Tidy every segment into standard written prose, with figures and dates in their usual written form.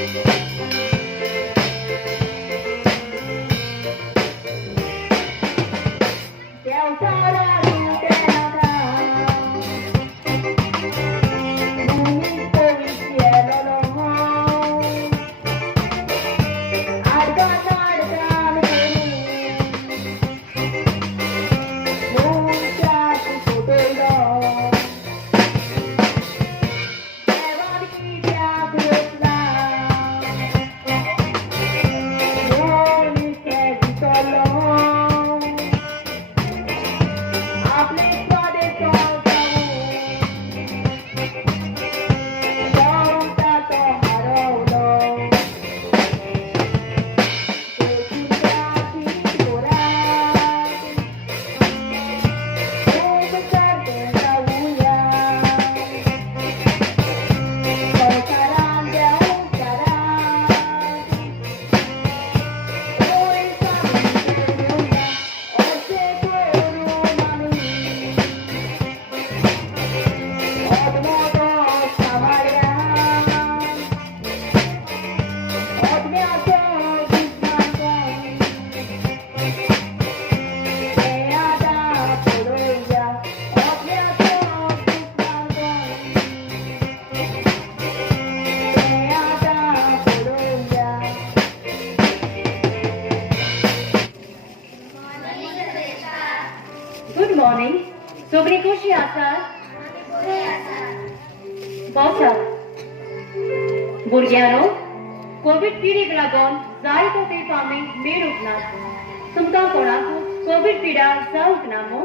Good morning. सगळी कशी आसात? बसा. भुरग्यांनो, कोविड पिडीक लागून जायतो तेंप आमी मेळूंक नात. तुमकां कोणाकूय कोविड पिडा जावंक ना मू?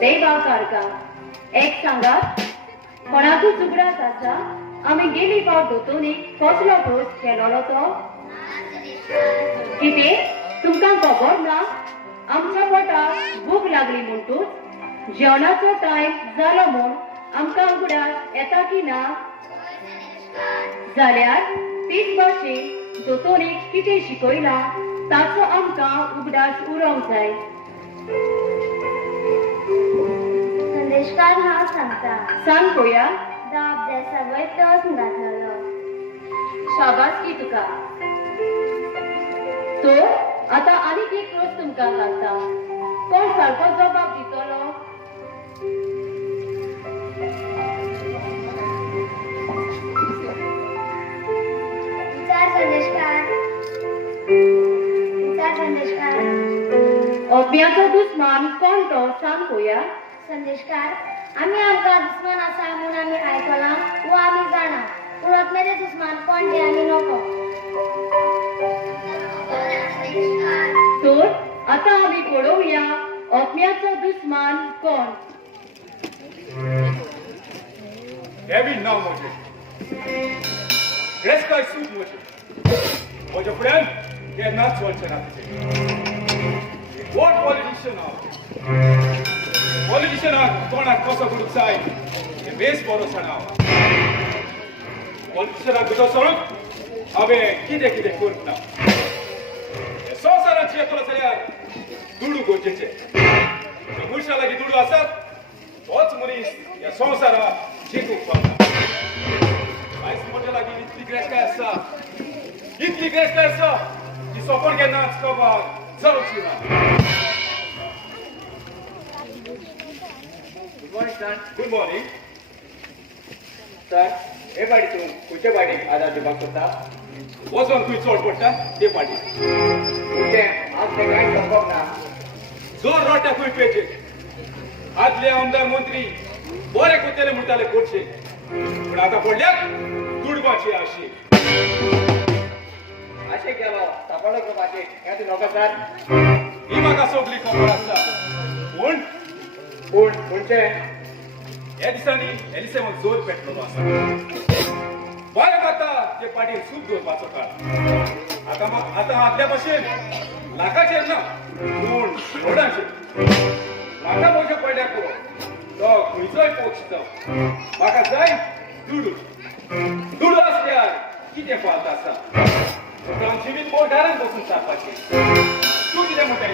देवा कारका एक सांगात, कोणाकूय झुगडास आसा? आमी गेली फावट दोतोनीक कसलो डोस केलोलो तो? कितें? तुमकां खबर ना? आमच्या पोटाक भूक लागली म्हणटूच जेवणाचो टायम जालो म्हूण आमकां उगडास येता की ना? जाल्यार तीच भाशेन दोतोरीक कितें शिकयलां ताचो आमकां उगडास उरोवंक जाय. संदेशकार हांव सांगता. सांग पळोवया. धा अभ्यासा वयर टॉस घातलेलो. शाबासकी तुका. तो आता आनीक एक प्रश्न तुमकां घालता. कोण सारको जबाब दितलो? विचार संदेशकार. विचार संदेशकार. ओपयाचो दुस्मान कोण तो सांग पळोवया. संदेशकार, आमी आमकां दुस्मान आसा म्हूण आमी आयकलां वो आमी जाणा, पूण आत्मेचें दुस्मान कोण तें आमी नोको. तर आता आमी पळोवया ओपयाचो दुस्मान कोण. हें नांव म्हजें. रेस्काय सूप म्हजें. म्हज्या फुड्यान केन्नाच वचचें ना तुजें. व्हड पॉलिटिशियन हांव. पॉलिटिशियनाक कोणाक कसो करूंक जाय हें बेस बरो जाणा हांव. पॉलिटिशियनाक भितर सरूंक हांवें कितें कितें करूंक ना. हे संवसारांत येतलो जाल्यार दुडू गरजेचें. मनशा लागीं दुडू आसात तोच मनीस ह्या संवसारांत जिखूंक पावता. आयज म्हज्या लागीं इतली ग्रेस्ताय आसा, इतली ग्रेस्ताय आसा की सोंपण केन्नाच कबार जावची ना. Good morning sir. Good morning. Sir, हे पाडी तूं खंयचे पाडीक आदार दिवपाक सोदता? वचोन खंय चड पडटा ते पाटी. खंयचें आज तें कांय संभव ना. जोर रोट्या खंय पेचे. आदले आमदार मंत्री बरे कोतेले म्हणटाले कोटशे, पूण आतां पडल्यात दुडबाची आशी. अशें केलो सापडलो करपाचें हें तूं नोको सर. ही म्हाका सगळी खबर आसा. पूण पूण खंयचें? ह्या दिसांनी एलिसेमो जोर पेटलेलो आसा. बरें जाता ते पाटील सूप दवरपाचो काळ. आतां आदल्या भशेन लाखाचेर ना, पूण रोडाचेर. म्हाका म्हज्या पडल्यार तो खंयचोय पक्ष जावं, म्हाका जाय दुडू. दुडू आसल्यार कितें फाल्त आसा. आमची बी मोटारान बसून चालपाचें. तूं कितें म्हणटा?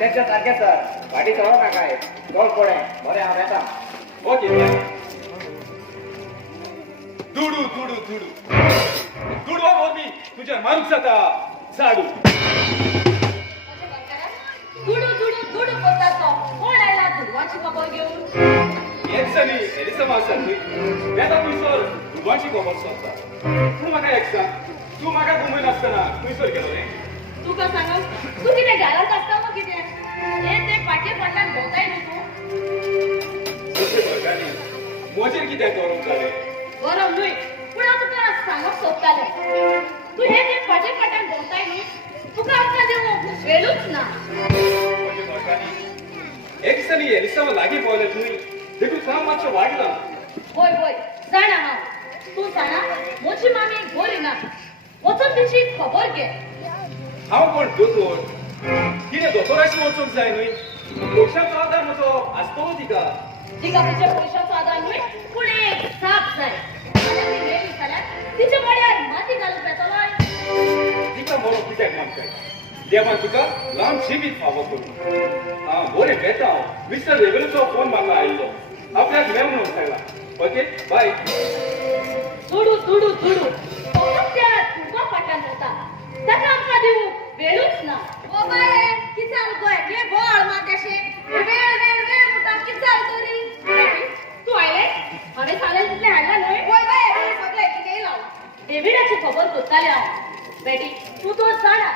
तेंच्या सारकें सर. गाडी चलोवं नाकाय. चड पळय. बरें हांव येता. ओके. दुडू दुडू दुडू दुडवा मोरनी तुझ्या मारूक जाता झाडू दुडू दुडू दुडू करता तो कोण आयला दुडवाची खबर घेऊन एक सनी एलिसा मासा तुई वेदा तुयसर दुडवाची खबर सोडता तू म्हाका एक सांग तू म्हाका घुमय नासतना तुयसर गेलो रे तुका सांगू तू कितें घरात आसता मग कितें हे ते पाटी पडल्यान भोंवताय न्हू तू दुसरे वर्गांनी मोजेर कित्याक दवरूंक जालें गरम न्हय पूण हांव तुका सांगप सोदतालें तू हे ते पाटी पडल्यान भोंवताय न्हू तुका आमकां देवूंक वेळूच ना मोजे वर्गांनी एक दिसांनी एलिसावा लागीं पळयलें तुमी देखून काम मातशें वाडलां होय होय जाणा हांव तू जाणा म्हजी मामी बरी ना वचून तिची खबर घे हांव कोण दोतोर कितें दोतोराशी वचूंक जाय न्हय पयशांचो आदार म्हजो आसतलो तिका तिका तिच्या पयशांचो आदार न्हय पूण एक साप जाय आनी ती मेली जाल्यार तिच्या मड्यार माती घालूंक येतलोय तिका मरो कित्याक मागताय देवान तुका लांब जिवीत फावो करूं हांव बरें घेता हांव मिस्टर रेवेलचो फोन म्हाका आयिल्लो आपल्याक मेळ म्हणून सांगला ओके बाय दुडू दुडू दुडू फकत त्या तुका फाटल्यान होता ताका आमकां दिवूंक वेळूच ना ओ बाये कितें जाल गोय हे बोळ मातशे वेळ वेळ वेळ म्हणटा कितें जाल तरी तू आयले हांवें सांगलें तितलें हाडलां न्हय ओय बाये सगळें कितें लाव डेविडाची खबर करतालें हांव बेटी तूं तो जाणा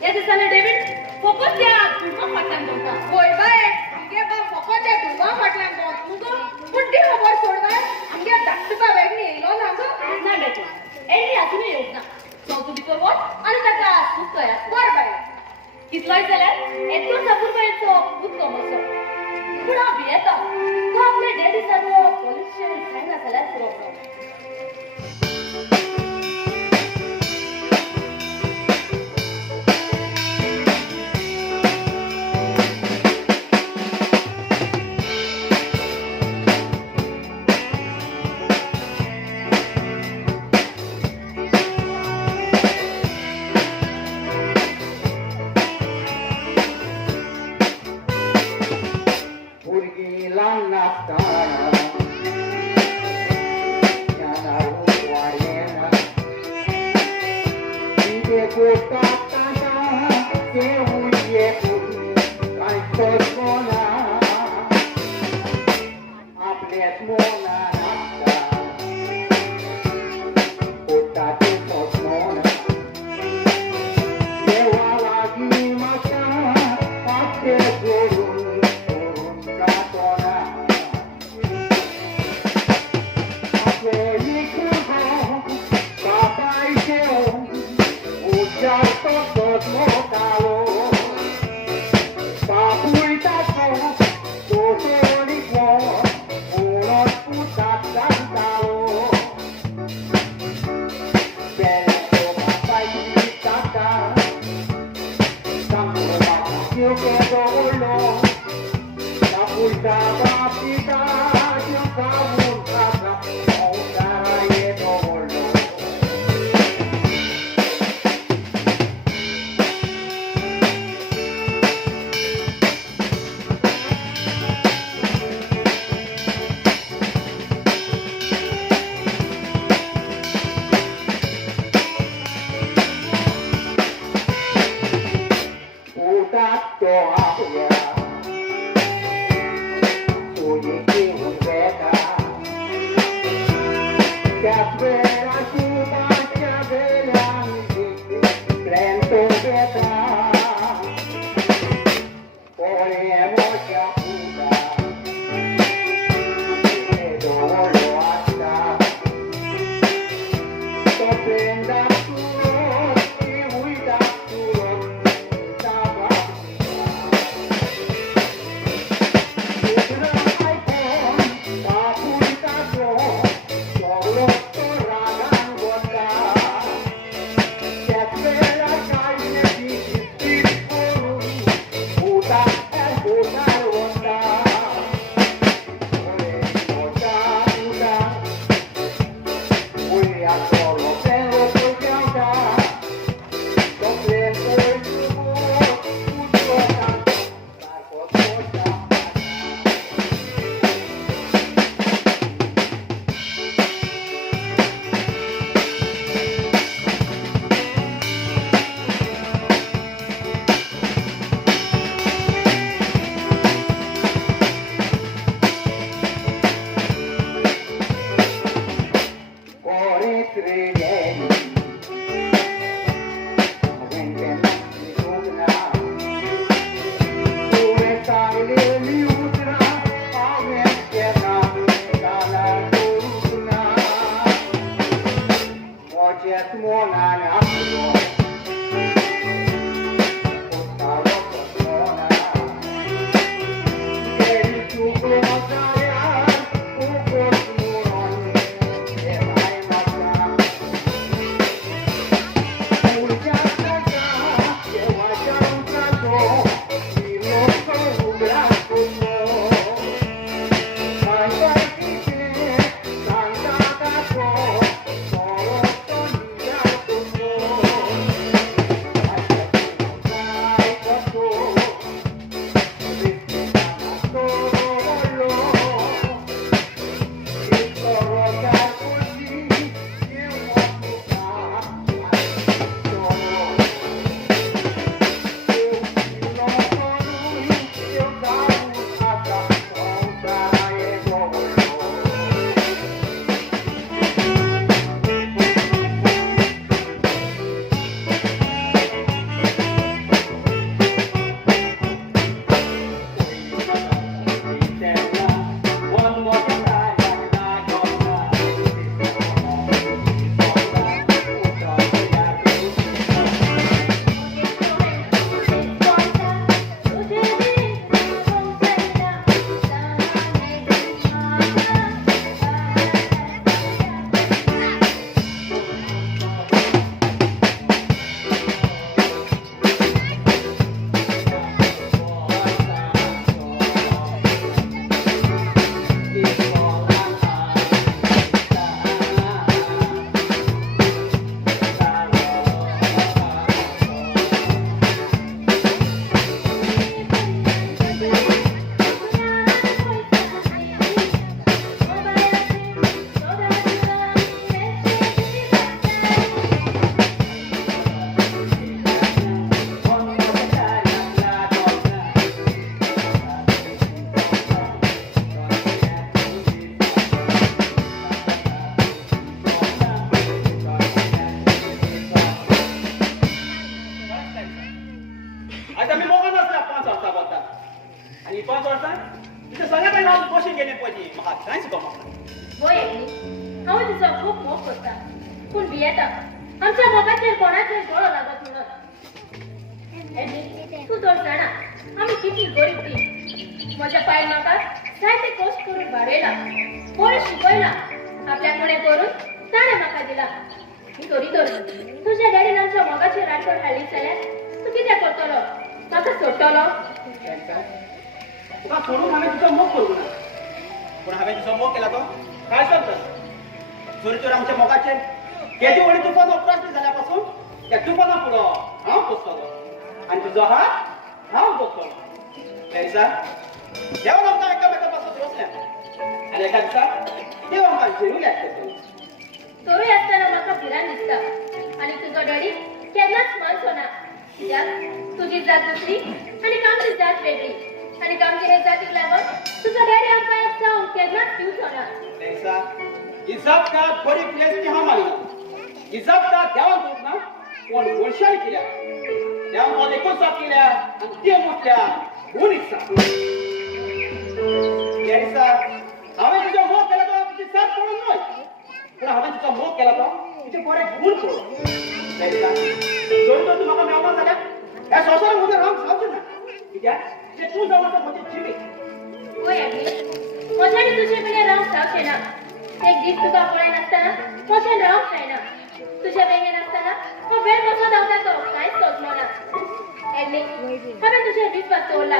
ह्या दिसांनी डेविड फकत त्या तुका फाटल्यान दवरता ओय बाये आमगे बा फकत त्या तुका फाटल्यान दवर मुगो पूण ती खबर सोड बाय आमगे धाकटुका वेगळी येयलो ना गो ना बेटी एनी आजून येवंक ना चवथो भितर वच आनी ताका सूख कया बर बाय कितलोय जाल्यार येतलो सापूरबायचो उदको मातसो पूण हांव भियेता तो आपल्या डॅडी सारको पोलीस स्टेशन जायना जाल्यार प्रोब्लम आता मी मोगा नसला 5 वर्सां बोलता आणि 5 वर्सां तिथे सगळ्या काही राहून कशी गेले पडली म्हाका काय शिकवता होय ऐकली हांव तुजो खूब मोग करता पूण भियेता आमच्या मोगाचेर कोणाचेर दोळो लागत म्हणून ऐकली तूं तर जाणा आमी कितली गरीब ती म्हज्या पांय म्हाका जायते कश्ट करून वाडयला बरें शिकयला आपल्या कोणे करून ताणें म्हाका दिला मी तरी तर तुज्या डॅडीन आमच्या मोगाचेर राठोड हाडली जाल्यार तूं कितें करतलो म्हाका सोडटलो तुका सोडून हांवें तुजो मोग करूं ना पूण हांवें तुजो मोग केला तो काय करता जर तर आमच्या मोगाचेर केदी वळी तुफान उपरासली जाल्या पासून त्या तुफाना फुडो हांव पोसतलो आनी तुजो हात हांव पोसतलो तेन्ना देवान आमकां एकामेका पासून रोसल्या आनी एका दिसा देव आमकां झेरूं लागतलो तोरूय आसतना म्हाका भिरांत दिसता आनी तुजो डॅडी केन्नाच मानचो ना कित्याक तुजी जात दुसरी आनी आमची जात वेगळी आनी आमचे जातीक लागून तुजो डॅडी आमकां एक जावन केन्नाच दिवचो ना तेन्ना इज्जत का बरी प्लेस ती हांव मागना इज्जत का देवान दिवंक ना पूण मनशान केल्या देवान तो एकूच जात केल्या आनी ती म्हटल्या गुण इच्छा ह्या दिसा हांवें तुजो मोग केला तो तुजी जात पळोवन न्हय पूण हांवें तुजो मोग केला तो तुजे बरे गुण पळोवन तेन्ना जर तर तूं म्हाका मेळना जाल्यार ह्या संवसारांत म्हजें रावंक जावचें ना कित्याक जे तूं जावन आसा म्हजें जिवीत होय आमी म्हज्यानी तुजे बिना रावंक जावचें ना एक दीस तुका पळय नासतना म्हजें रावंक जायना तुज्या वेगळे नासतना हो वेळ कसो धांवता तो कांयच सोचलो ना एडली हांवें तुजेर विस्वास दवरला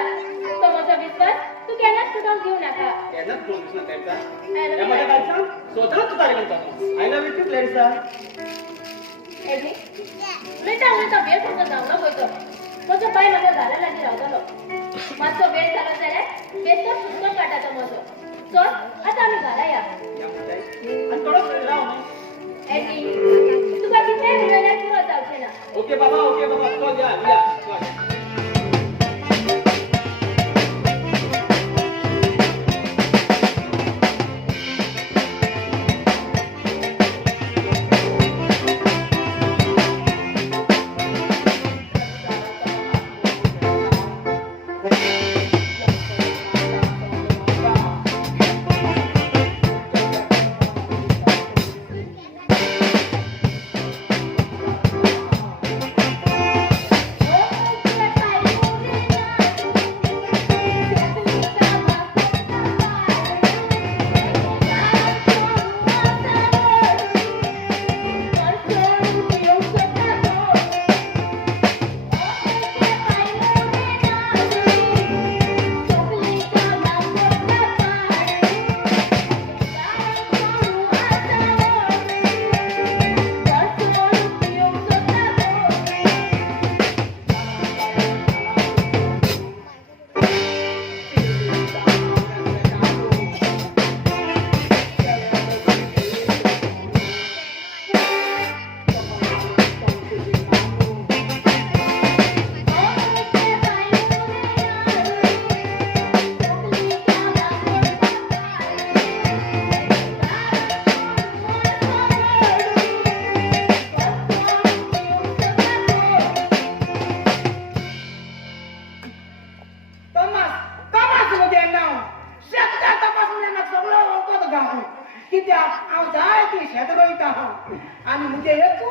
तो म्हजो विस्वास तूं केन्नाच तुटोवंक दिवं नाका केन्नाच फोन दिसना तेन्ना ह्या म्हज्या कालच्यान स्वताच तुका लागून आय लव यू टू क्लॅरिसा एडली उलयता उलयता वेळ कसो धांवलो पळय तो म्हजो पांय म्हाका घाला लागीं रावतलो मातसो वेळ जालो जाल्यार बेश्टो सुटको काडटा तो म्हजो चल आतां आमी घरा या आणि थोडं राव न्ही एडली तुका कितेंय उलयल्यार पुरो जावचें ना ओके बाबा चल या चल आणि म्हणजे एक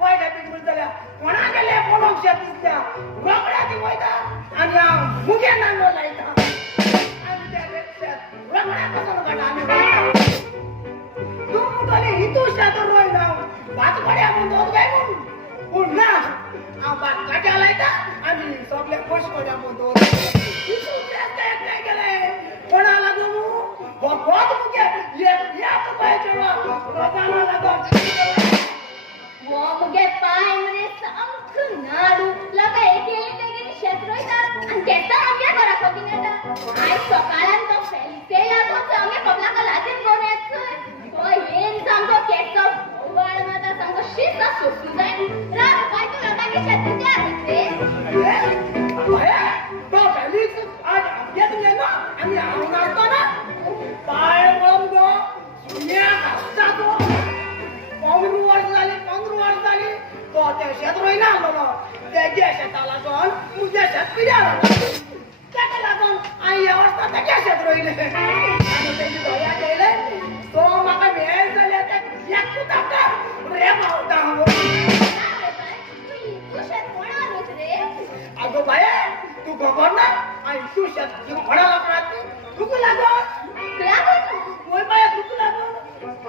वायदा पिकून झाल्या कोणा गेले कोणाक शेतीच्या रगड्याची वायदा आणि मुगे नांगो लायता आणि त्या शेत रगड्यापासून काढा आणि तू मुठाले हितू शेतात रोयला भात पड्या म्हणतो काय म्हणून पण ना आ भात काट्या लायता आणि सगळे खुश पड्या म्हणतो काय केलंय कोणाला गमू बहुत मुगे एक पाहिजे रोजाना लागत वो मुगे पाय मरे संख नाडू लगा एकेले क्षेत्र आणि त्याचा आम्ही करा कबिनेटा आज सकाळान तो फेलिते लागो आम्ही कबला का लाजीन कोणाच तो येन सांगो केटो वाळ माता सांगो शिसा सोसू जाय राग काय तू लगा की क्षेत्र त्या रे तो फेलिक्स आज आमच्या तुझे ना आम्ही आवणार ना पाय गो सुन्या हस्ता तो 15 वर्ष झाली तो त्या शेत रोयना आलो त्या शेताला जाऊन तुझ्या शेत पिल्याला त्याला लागून आई अवस्था त्या शेत रोयले आणि त्याची दया केले तो माका वेळ झाले तर एक कुटाटा रे मावता तू शेत कोणा आलोच रे अगो बाय तू खबर ना आणि तू शेत घेऊन फळा लागणार तू लागून ओय बाय तू लागून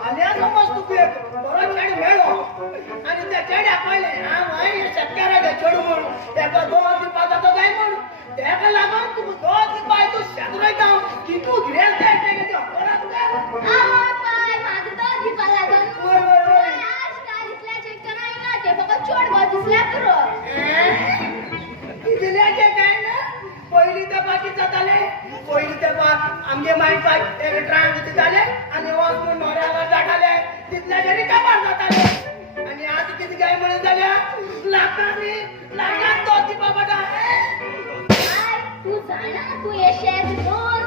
आल्या समज तू बरोबर चढ मेळो आणि त्या चढ्या पहिले हा माय शेतकऱ्याला चढू म्हणून त्याचा 2 दिवसाचा जाय म्हणून त्याला लागून तू 2 दिवस तू शेतराय जाऊ की तू गिरेल जाय ते परत का आ पाय मागतो दीपाला जाऊन ओय ओय ओय आज काय दिसला चेक करायला ना ते फक्त छोड बस दिसला करो दिल्याचे काय ना पहिली तर बाकी जाताले पहिली तर आमचे माइंड पाय एक ट्रांग तिथे झाले आणि वाचून नवऱ्याला जाठाले तिथल्या घरी कामार जाताले आणि आज किती काय म्हणून झाल्या लाखात तो ती बाबा तू जाणा तू येशेस रोज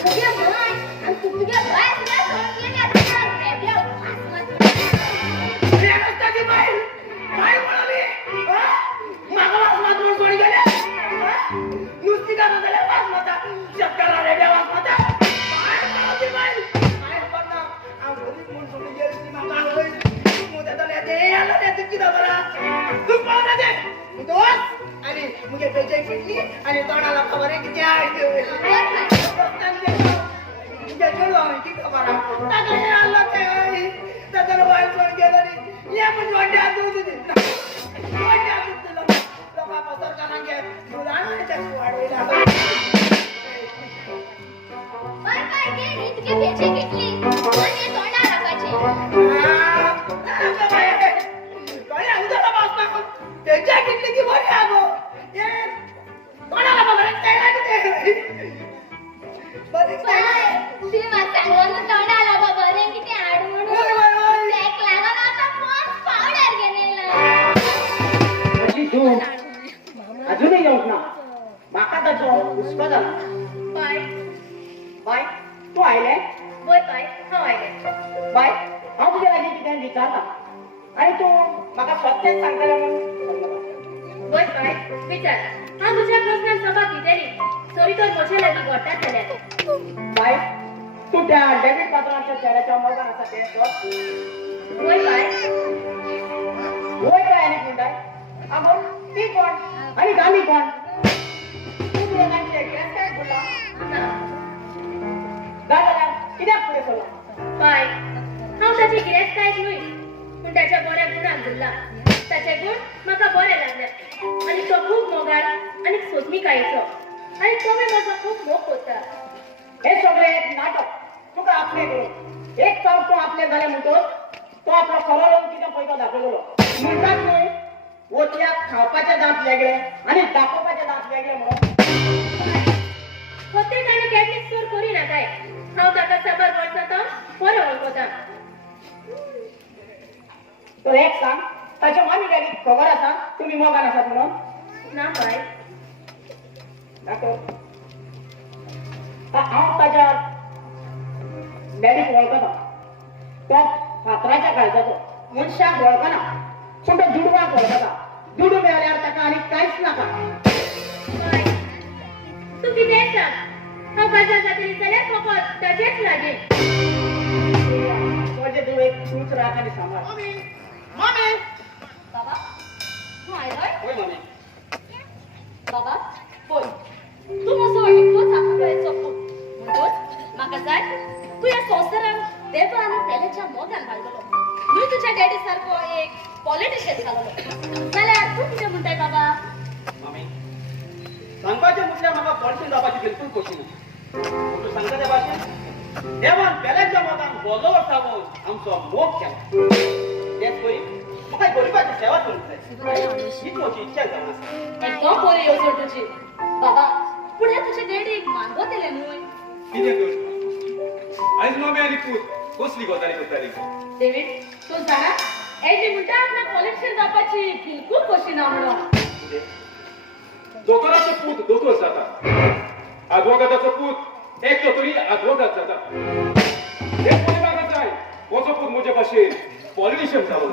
तुझे भाई आणि तुझे भाई तुला सोडले ना तुला रेबला रेगस्ताची बाई काय म्हणाली मागा वाचनात सोडी गेल्या नुसती का झाल्या वाचनाचा शेतकऱ्याला रेड्या वाचनाचा काय म्हणाली बाई काय म्हणणं आम्ही म्हणून सोडी गेली ती मागा होईल मोठ्या झाल्या ते आला त्या किती बरा तू पाहू दे दोस्त आणि मुझे बेचे किडनी आणि तोंडाला खबर आहे किती आहे मुझे चलो आम्ही की खबर टाकले आला ते त्याचं वाईट पण गेलं नाही या पण वाट्या दूध दे वाट्या दूध दिलं लोका पसर करांगे मुलांना त्याची वाढवायला पण काय ते इतके बेचे किटली आणि तोंडा राखायचे काय उद्याला बसता त्याच्या किटली की बरी आगो कोणाला बघा काय लागते बरी काय ती माझ्या सांगून तोंडाला बाबा रे किती आड म्हणून एक लागून आता फोन पावडर गेलेला अशी झोप अजूनही येऊन ना माका त्याचो उस्को झाला बाय बाय तू आयले बोय बाय हाव आयले बाय हांव तुझ्या लागीं कितें विचारता आनी तूं म्हाका सत्याच सांगतलें म्हणून बोय बाय विचार हांव तुझ्या प्रश्नांक जबाब दितली सॉरी तर म्हजे लागीं घोटात जाल्यार बाय तू त्या डेबिट पात्रांच्या चेड्याच्या मोगान आसा तें सोद बोय बाय वय काय आनी म्हणटाय आगो ती कोण आनी गामी कोण तूं तुवें तांचे गिरेस्त काय बोलला जाल्यार कित्याक फुडें सरलो बाय हांव ताची गिरेस्तकायच न्हय पूण ताच्या बऱ्या गुणाक धरला ताचे गुण म्हाका बरे लागले आनी तो खूब मोगाळ आनी सोजमीकायेचो आनी तो बी म्हजो खूब मोग करता हे सगळे एक नाटक तुका आपले करून एक फावट तूं आपले जालें म्हणटोच तो आपलो खरो रोग कितें पळयतो दाखयलो म्हणटात न्हय वतल्याक खावपाचे दांत वेगळे आनी दाखोवपाचे दांत वेगळे म्हणून प्रत्येक आनी कॅटलीक चोर करिना काय हांव ताका साबार वर्सां बरो वळखता तर एक सांग ताच्या मामी डॅडीक खबर आसा तुमी मोगान आसात म्हणून ना बाय दाखव हांव ताच्या डॅडीक वळखता तो फातराच्या काळजाचो मनशाक वळखना पूण तो जुडवाक वळखता जुडू मेल्यार ताका आनी कांयच नाका बाय तू कितें सांग हांव काजार जातली जाल्यार फकत ताचेच लागीं म्हणजे तू एक तूच राख आणि सांभाळ मम्मी मम्मी बाबा तू आयलोय होय मम्मी बाबा बोल तू मसो वाटत तोच आपल्याचो म्हणतोस म्हाका जाय तू या संवसारान देव आनी तेलेच्या मोगान घालतलो न्हू तुझ्या डॅडी सारको एक पॉलिटिशियन जालो जाल्यार तू कितें म्हणटाय बाबा मम्मी सांगपाचें म्हटल्यार म्हाका पॉलिटिशन जावपाची बिलकुल खोशी ना पूण तूं सांगता त्या भाशेन देवान बेल्याच्या मोगान बोलो सावून आमचो मोग केला तेच पळय म्हाका गरिबाची सेवा करूंक जाय हीच म्हजी इच्छा जावन आसा एकदम बरी येवजण तुजी बाबा पूण हे तुजे डॅडीक मानवतले न्हू कितें कर आयज मम्मी आनी पूत कसली गजाली करताली डेव्हिड तू जाणा एजी म्हणटा आपल्या पॉलिटिशियन जावपाची बिलकुल खोशी ना म्हणून दोतोराचो पूत दोतोर जाता आदवोगादाचो पूत एकटो तरी आदवोगाद जाता हे कोणी म्हाका जाय म्हजो पूत म्हजे भाशेन पॉलिटिशियन जालो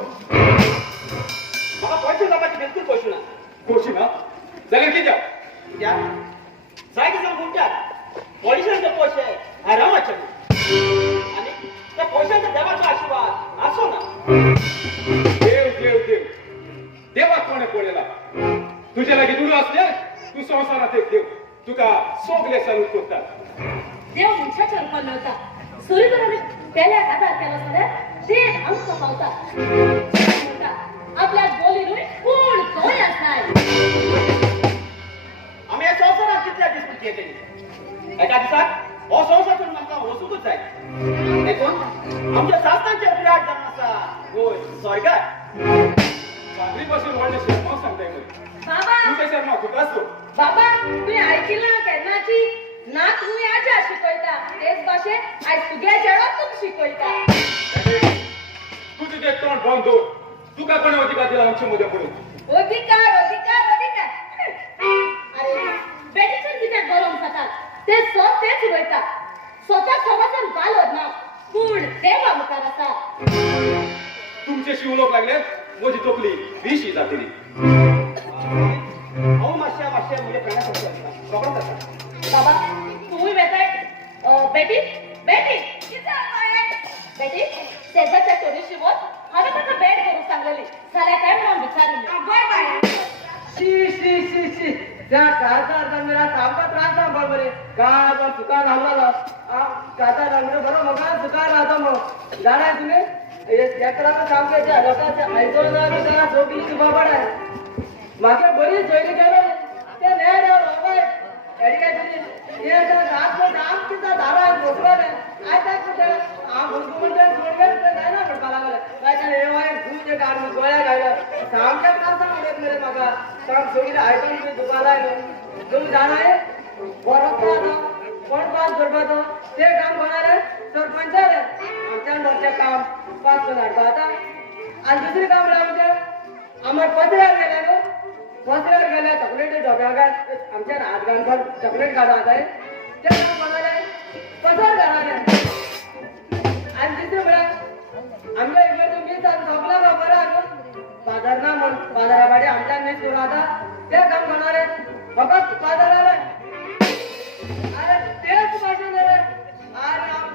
म्हाका पॉलिटिशन जावपाची बिलकुल खोशी ना खोशी ना जाल्यार कित्याक कित्याक जाय ते जावन म्हणटात पॉलिटिशनाचे पयशे आरामाचे आनी त्या पयशांचो देवाचो आशिर्वाद आसो ना देव देव देव देवाक कोणे पळयला तुजे लागीं दूर आसल्यार तूं संवसारांत एक देव तुका सोगले सालूट करता देव मनशाच्या रूपान मेळटा सूर्यदेवाने पेल्याक आदार केलो जाल्यार देव आमकां पावता म्हणटा आपल्या बोलीनूय कोण गोंय आसताय आमी ह्या संवसारांत कितल्या दीस पुरती येतली एका दिसाक हो संवसार सोडून आमकां वचूंकच जाय देखून आमच्या शास्त्रांचे विराट जावन आसा गोंय स्वर्गात सागरी पासून व्हडले शर्मा सांगताय मरे बाबा तूं ते शर्मा तुकाच सोड बाबा तुवें आयकिलां केन्नाची ना तुवें आजा शिकयता तेच भाशेन आयज तुगे चेडो तुका शिकयता तू तुजें तोंड बंद दवर तुका कोणे अधिकार दिला आमचे मदें पळोवन अधिकार अधिकार अधिकार अरे बेटीचेर कित्याक गरम जातात ते तेच उडयता स्वता समाजान बालवद ना पूण देवा मुखार आसा तुमचेशी उलोवंक लागल्यार म्हजी तकली विशी जातली हांव मातशें म्हज्या फ्रेंडा सोबत आसा बाबा तूंय वेताय बेटी बेटी कितें आलाय बेटी शेजारच्या टोरीशी वच हांवें ताका भेट करूंक सांगलेली जाल्यार काय म्हणून विचारिल्लें गोय बाय शी शी शी शी त्या काचा मेरा सामका त्रास सांभाळ बरे काय पण सुका घालला काचा रंग बरो म्हाका सुका राहतो मग जाणाय तुम्ही तेकरान सामके त्या लोकांचे आयकोन ना सोबी तुका पडाय म्हाका बरी सोयरी केलो ते नेड बाय एडी काय तरी हे रात राम किता धारा मोकळले आयता कुठे म्हणते सोडगे ते जाय ना म्हणपा लागले काय हे वाय दूध काढ गोळ्या घायला सामके त्रास म्हणत मेरे म्हाका काम सोयरी आयकोन मी दुकानाय तुम्ही जाणाय बरोबर कोण पास करपाचो ते काम कोणाले सरपंचाले आमच्या घरचे काम पास करून हाडपा आता आणि दुसरी काम म्हणजे आम्हाला पत्र्यार गेले न्हू पत्र्यार गेले चॉकलेटी डोब्याक आमच्या हात घालून चॉकलेट काढत आहे ते काम कोणाले पसार घालाले आणि तिसरे म्हळ्यार आमच्या इकडे तुम्ही सगळं खबर आहे न्हू बाजार ना म्हण बाजाराबाडी आमच्या न्ही सुरू आता ते काम कोणाले फकत बाजाराले अरे तेच भाषण रे अरे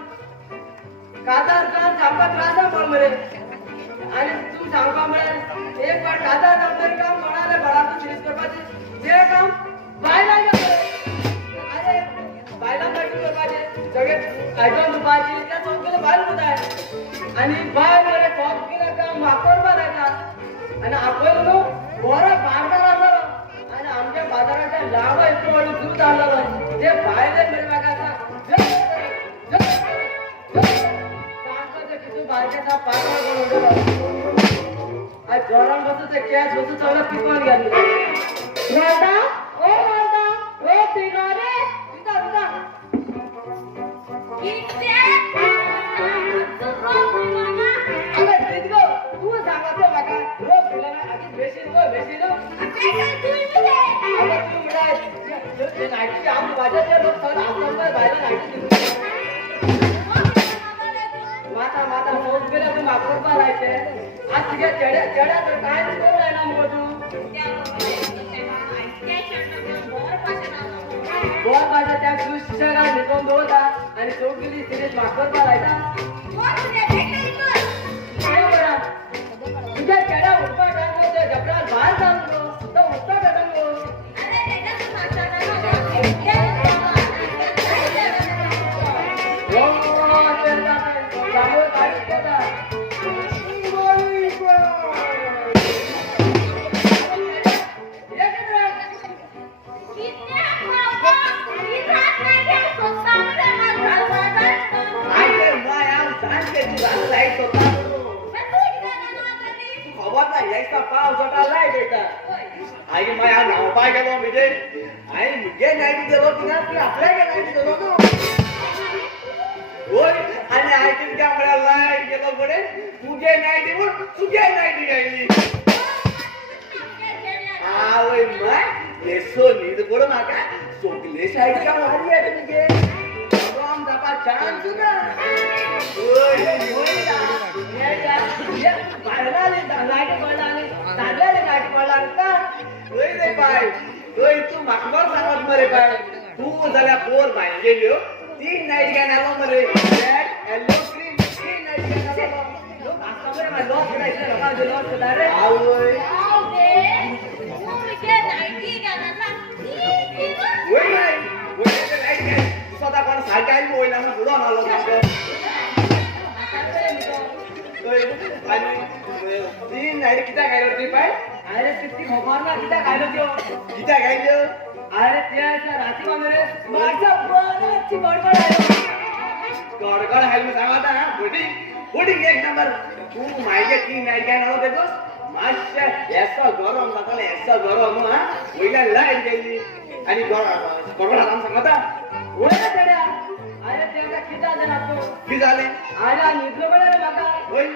काजार का सामका त्रास पड मरे आणि तू सांगपा म्हळ्यार एक फाट काजार नंतर काम कोणाले घरातून फिनिश करपाचे जे काम बायला अरे बायला कटी करपाचे सगळे आयटम दुपाची त्या चौकीला बायल मुदाय आणि बाय मरे फॉक किला काम वापरपा लायता आणि आपण न्हू बरो बाजार आसलो आणि आमच्या बाजाराच्या लाभ इतको व्हडलो दूध आसलो ते भायले मरे म्हाका बायकेचा पाकळ करून आज गरम बसू ते कॅस बसू सगळं पिकवून गेले राधा ओ पिना रे पिता पिता अरे तितको तू सांगतो माका रोग दिला ना आधी बेसिन अरे तू म्हणाय ते नाईटची आम वाजाचे लोक सगळं आसपास बाहेर नाईटची माता सोच गेला तू मागवरपा लायते आज तुझ्या चेड्या तर काय करू लायना मग तू बोर पाहिजे त्या सुशेगाड न्हिदून दवरता आणि चौकीली सिरीज मागवरपा लायता तुझ्या चेहरा उठवा टांगो ते जबरात बाहेर टांगो तो उठवा टांगो आई माया नाव पाय गेलो म्हणजे आई मुगे नाही गेलो तिला ती आपल्या नाही गेलो तो होय आणि आई तिच्या मला लाईट गेलो पडे मुगे नाही देऊ तुझे नाही गेली आ ओय माय येसो नीद पडो नाका सोकले साईड का मारी आहे तुझे राम दापा चान्स ना ओय ओय रे बाय ओय तू माकबर सांगत मरे बाय तू झाल्या पोर बाय गेल्यो तीन नाईट काय नालो मरे रेड येलो ग्रीन नाईट काय नालो आता मरे माझ लॉस करायचं रका जे लॉस करा रे ओय ओय बाय ओय ते नाईट काय स्वतः कोण सारखाय ओय ना बुडो नालो आणि तीन नाईट किती काय करते पाय अरे किती खबर किती खायला देऊ किती खायलो अरे त्या रात्री मध्ये माझा बरची बडबड आहे गडगड हाय मी सांगता ना बोटिंग एक नंबर तू माहिती तीन नाईट काय नाव देतोस माश्या ऐसा गरम लागला ऐसा गरम हा पहिला लाईट गेली आणि गडगड आराम सांगता ओळख तेड्या अरे त्याचा किती जण असतो की झाले आला निद्र पडले माका होय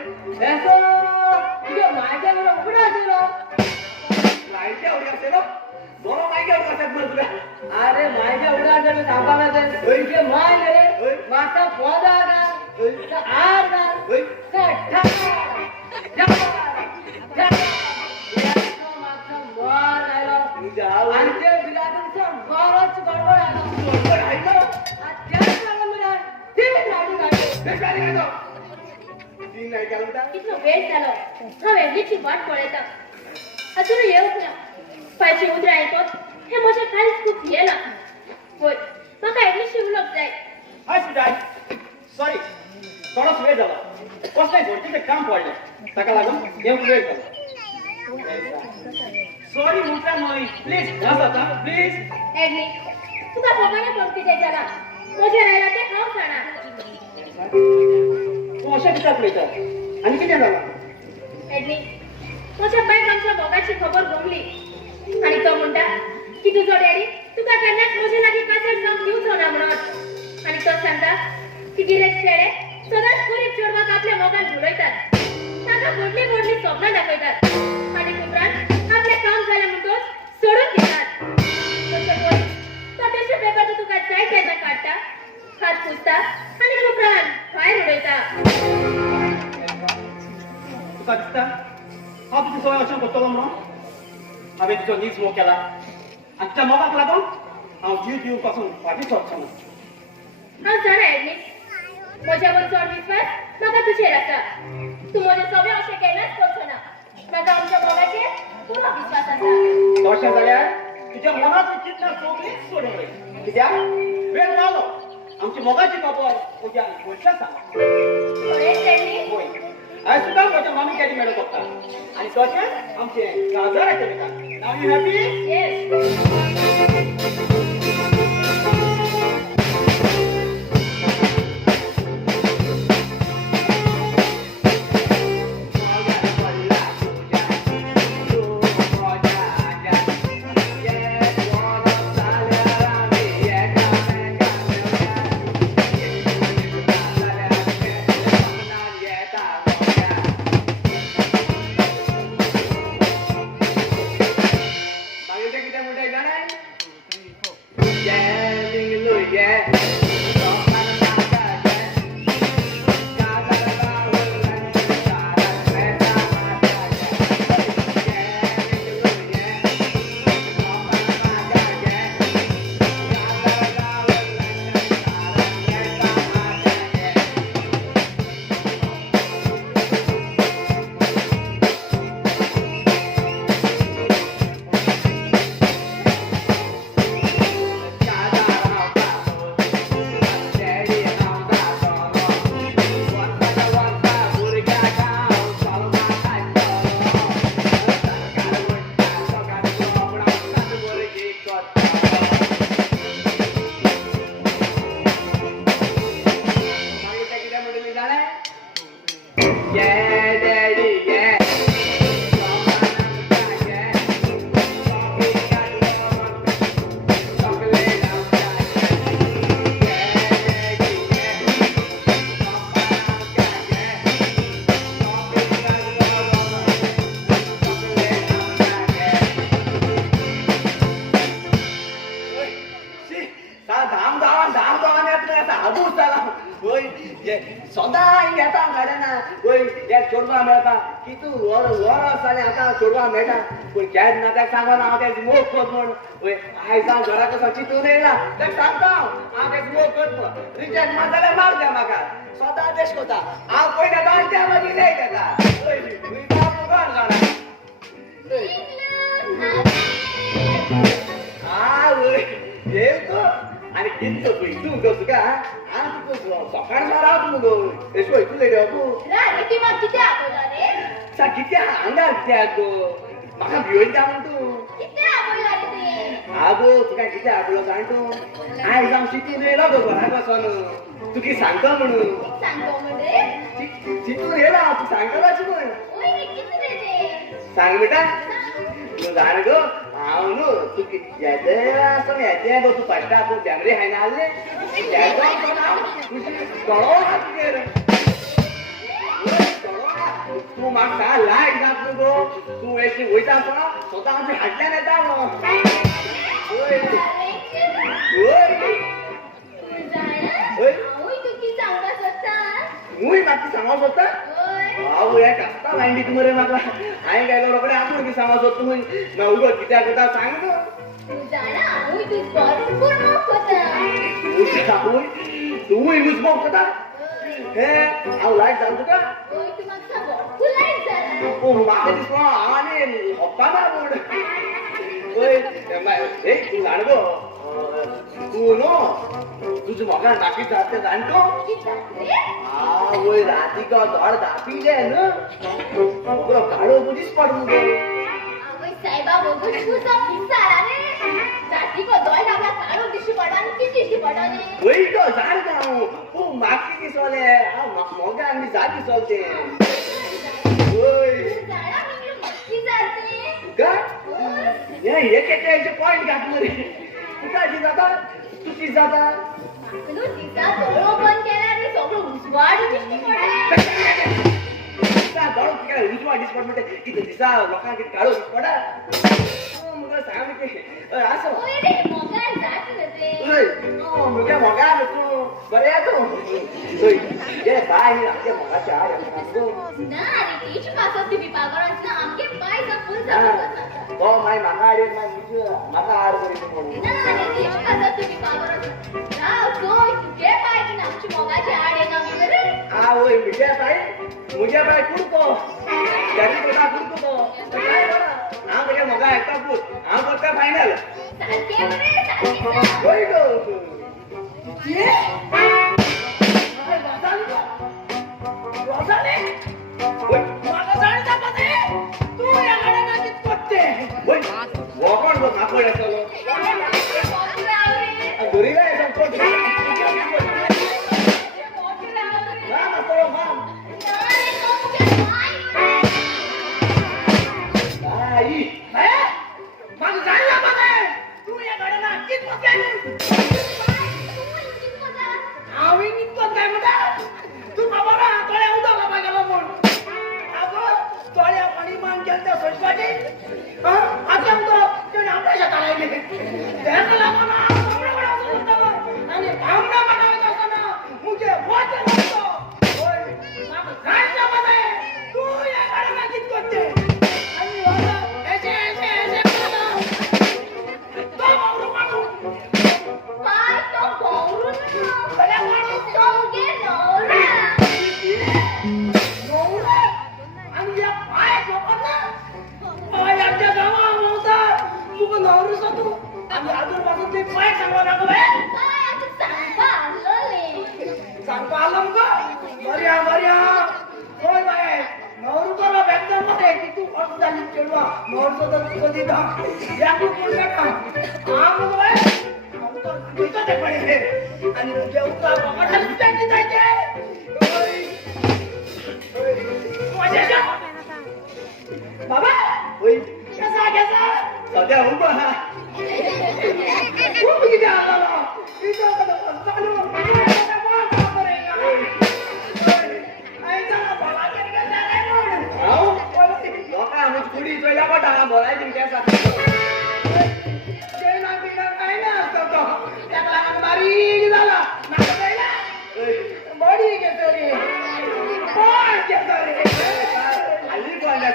ऐसो तुझ्या माझ्यावर उघडा दिलो लाईट एवढी असते ना दोन माहिती एवढी असतात मग तुला अरे माझ्या उडा जर थांबायला जाईल तुझे माय रे माता पौधा का आर का होय तुझ्या आणि ते बिलातून बरच गडबड आला आहे ना तीन नाईट घालून इतकं वेळ झालं हा वेगळीची वाट पळयता अजून येऊच ना पायचे उतरा ऐकत हे माझ्या खालीच खूप येला होय म्हाका ऍडमिशन शिवलक जाय हाय सुजाय सॉरी थोडाच वेळ झाला कसले घरचे काम पडले ताका लागून येऊन वेळ झाला सॉरी म्हणता नाही प्लीज आता प्लीज ऍडमी तुका भोगाने पंक्ती द्यायला माझ्या राहिला ते खाऊ खाणार तू अशा किती पळयता आणि किती झाला ऍडमी माझ्या बायक आमच्या भोगाची खबर गमली आणि तो म्हणता की तुझो डॅडी तुका केन्नाच म्हजे लागीं काजळ जावंक दिवचो ना म्हणून आणि तो सांगता की गिरेक चेडे सदांच गरीब चेडवाक आपल्या मोगान भुलयतात ताका व्हडली व्हडली स्वप्नां दाखयतात आणि उपरांत आपलें काम जालें म्हणटच सोडून दितात तशें कोणी तो तशें पेपर तुका जाय तेन्ना काडटा हात पुसता आणि उपरांत भायर उडयता तुका दिसता हांव तुजी सवय अशें करतलो म्हणून हांवें तुजो नीज मोग केला आनी त्या मोगाक लागून हांव जीव दिवंक पासून फाटीं सरचो ना हांव जाणा ऍडमी म्हज्या वर चड विश्वास म्हाका तुजेर आसा तूं म्हजें सगळें अशें केन्नाच करचो ना म्हाका आमच्या मोगाचेर पुरो विश्वास आसा तशें जाल्यार तुज्या मनाची चिंता सगळीच सोडून उडय कित्याक वेळ जालो आमची मोगाची खबर तुज्या गोंयच्या सांग खरेंच ऍडमी होय हांवें सुद्दां म्हज्या मामी कॅडी मेळो करता आनी तशेंच आमचें गाजराचें दुकान नाव यू हॅपी येस Yeah. की तू वर साले आता सोडवा मेळटा पण कॅट ना त्या सांगा ना हांव तें स्मोक कर म्हण वय आयज हांव घरा कसो चिंतून येयला तें सांगता हांव तें स्मोक कर म्हण रिजेक्ट मार जाल्यार मार द्या म्हाका स्वता तेश कोता हांव पयल्या जावन त्या मागीर लय तेका तुवें बाप कोण जाणा वय येव तूं आनी कितलो पळय तूं गो तुका हांव तुका सकाळ मारात मुगो एश पळय तूं लेडे अपू रे ती माग किती आपयला रे सा कित्या हांगा कित्याक गो म्हाका भिवयता म्हण तूं किती आपयला रे ते आगो तुका कितें आपलो जाण तूं आयज हांव चिंतून येयलो गो घरा बसोन तूं कितें सांगता म्हणून सांगतो म्हणजे चिंतून येयला तूं सांगता अशें म्हण ओय रे किती रे ते सांग बेटा तूं जाण गो हांव न्हू तूं येते आसतना येते गो तूं फस्टा तूं फॅमिली खायना आहले कळो ना तुगेर तूं म्हाका सांग लायक जात न्हू गो तूं अशी वयता आसतना स्वता आमची हाडल्यान येता न्हू ओय ओय मुय म्हाका सांगो सोदता हांव हे कास्ता मायंडीक मरे म्हाका हांवें गेलो रोकडे आपूण की सांगो सोदता मुय ना उगो कित्याक करता सांग न्हू तूंय मुजमोग करता हे हांव लायक जाल तुका म्हाका दिसलो हांव आनी होप्पा ना म्हूण ओय हे तूं जाण गो तूं न्हू तुजे मोगान दाखयत जाता तें जाण तूं आवय रातीको धोड दापिले न्हू मोगरो काळो बुदीस पड मुगो वय गो जाण गो हांव तूं म्हाका दिसोले हांव मोगान बी जात दिसोल तें हे केटे पॉयंट घात मरे तुका कितें जाता तूं कितें जाता दिसा धोड तुका उजवाड दिसपड म्हणटा कितें दिसा लोकांक कितें काळो दिसपडा मुगो सांग कितें आसो मुगे मोगान तूं बरें तूं हे बाय आमच्या मोगाचे हाड तो मागीर म्हाका हाडून मागीर म्हाका हाड करीत म्हणून आवय म्हज्या बाय कुडको गरीब कोणा कुडको तो काय बरा हांव म्हज्या मोगा एकटा पूत हांव करता फायनल वय गो वो कोण गो म्हाका पळयतलो धरिला बाबा सध्या उभा हा खूप किती आला इथं चालू कुडी चोयला पडटा बोलायची त्यासाठी काय ना असतो तो त्याला लागून बारीक झाला बडी घेतो रे पण घेतो रे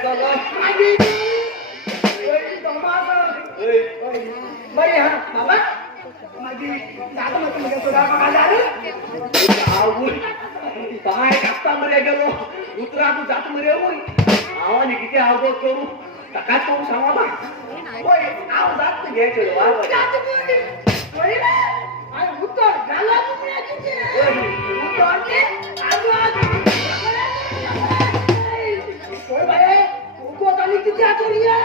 चलो माझी ओय तमासा बरे हा बाबा माझी दादा मत मुगे तुला बघायला आवून बाय कापता मरे गेलो उतरा तू जात मरे होय आवाने किती आवड करू टका करू सांगा बा होय आव जात घ्यायचो वा जात तुझी ओय आणि उत्तर गाला तुला किती उत्तर ने आवाज ओय बाय उको तनी किती आकरिया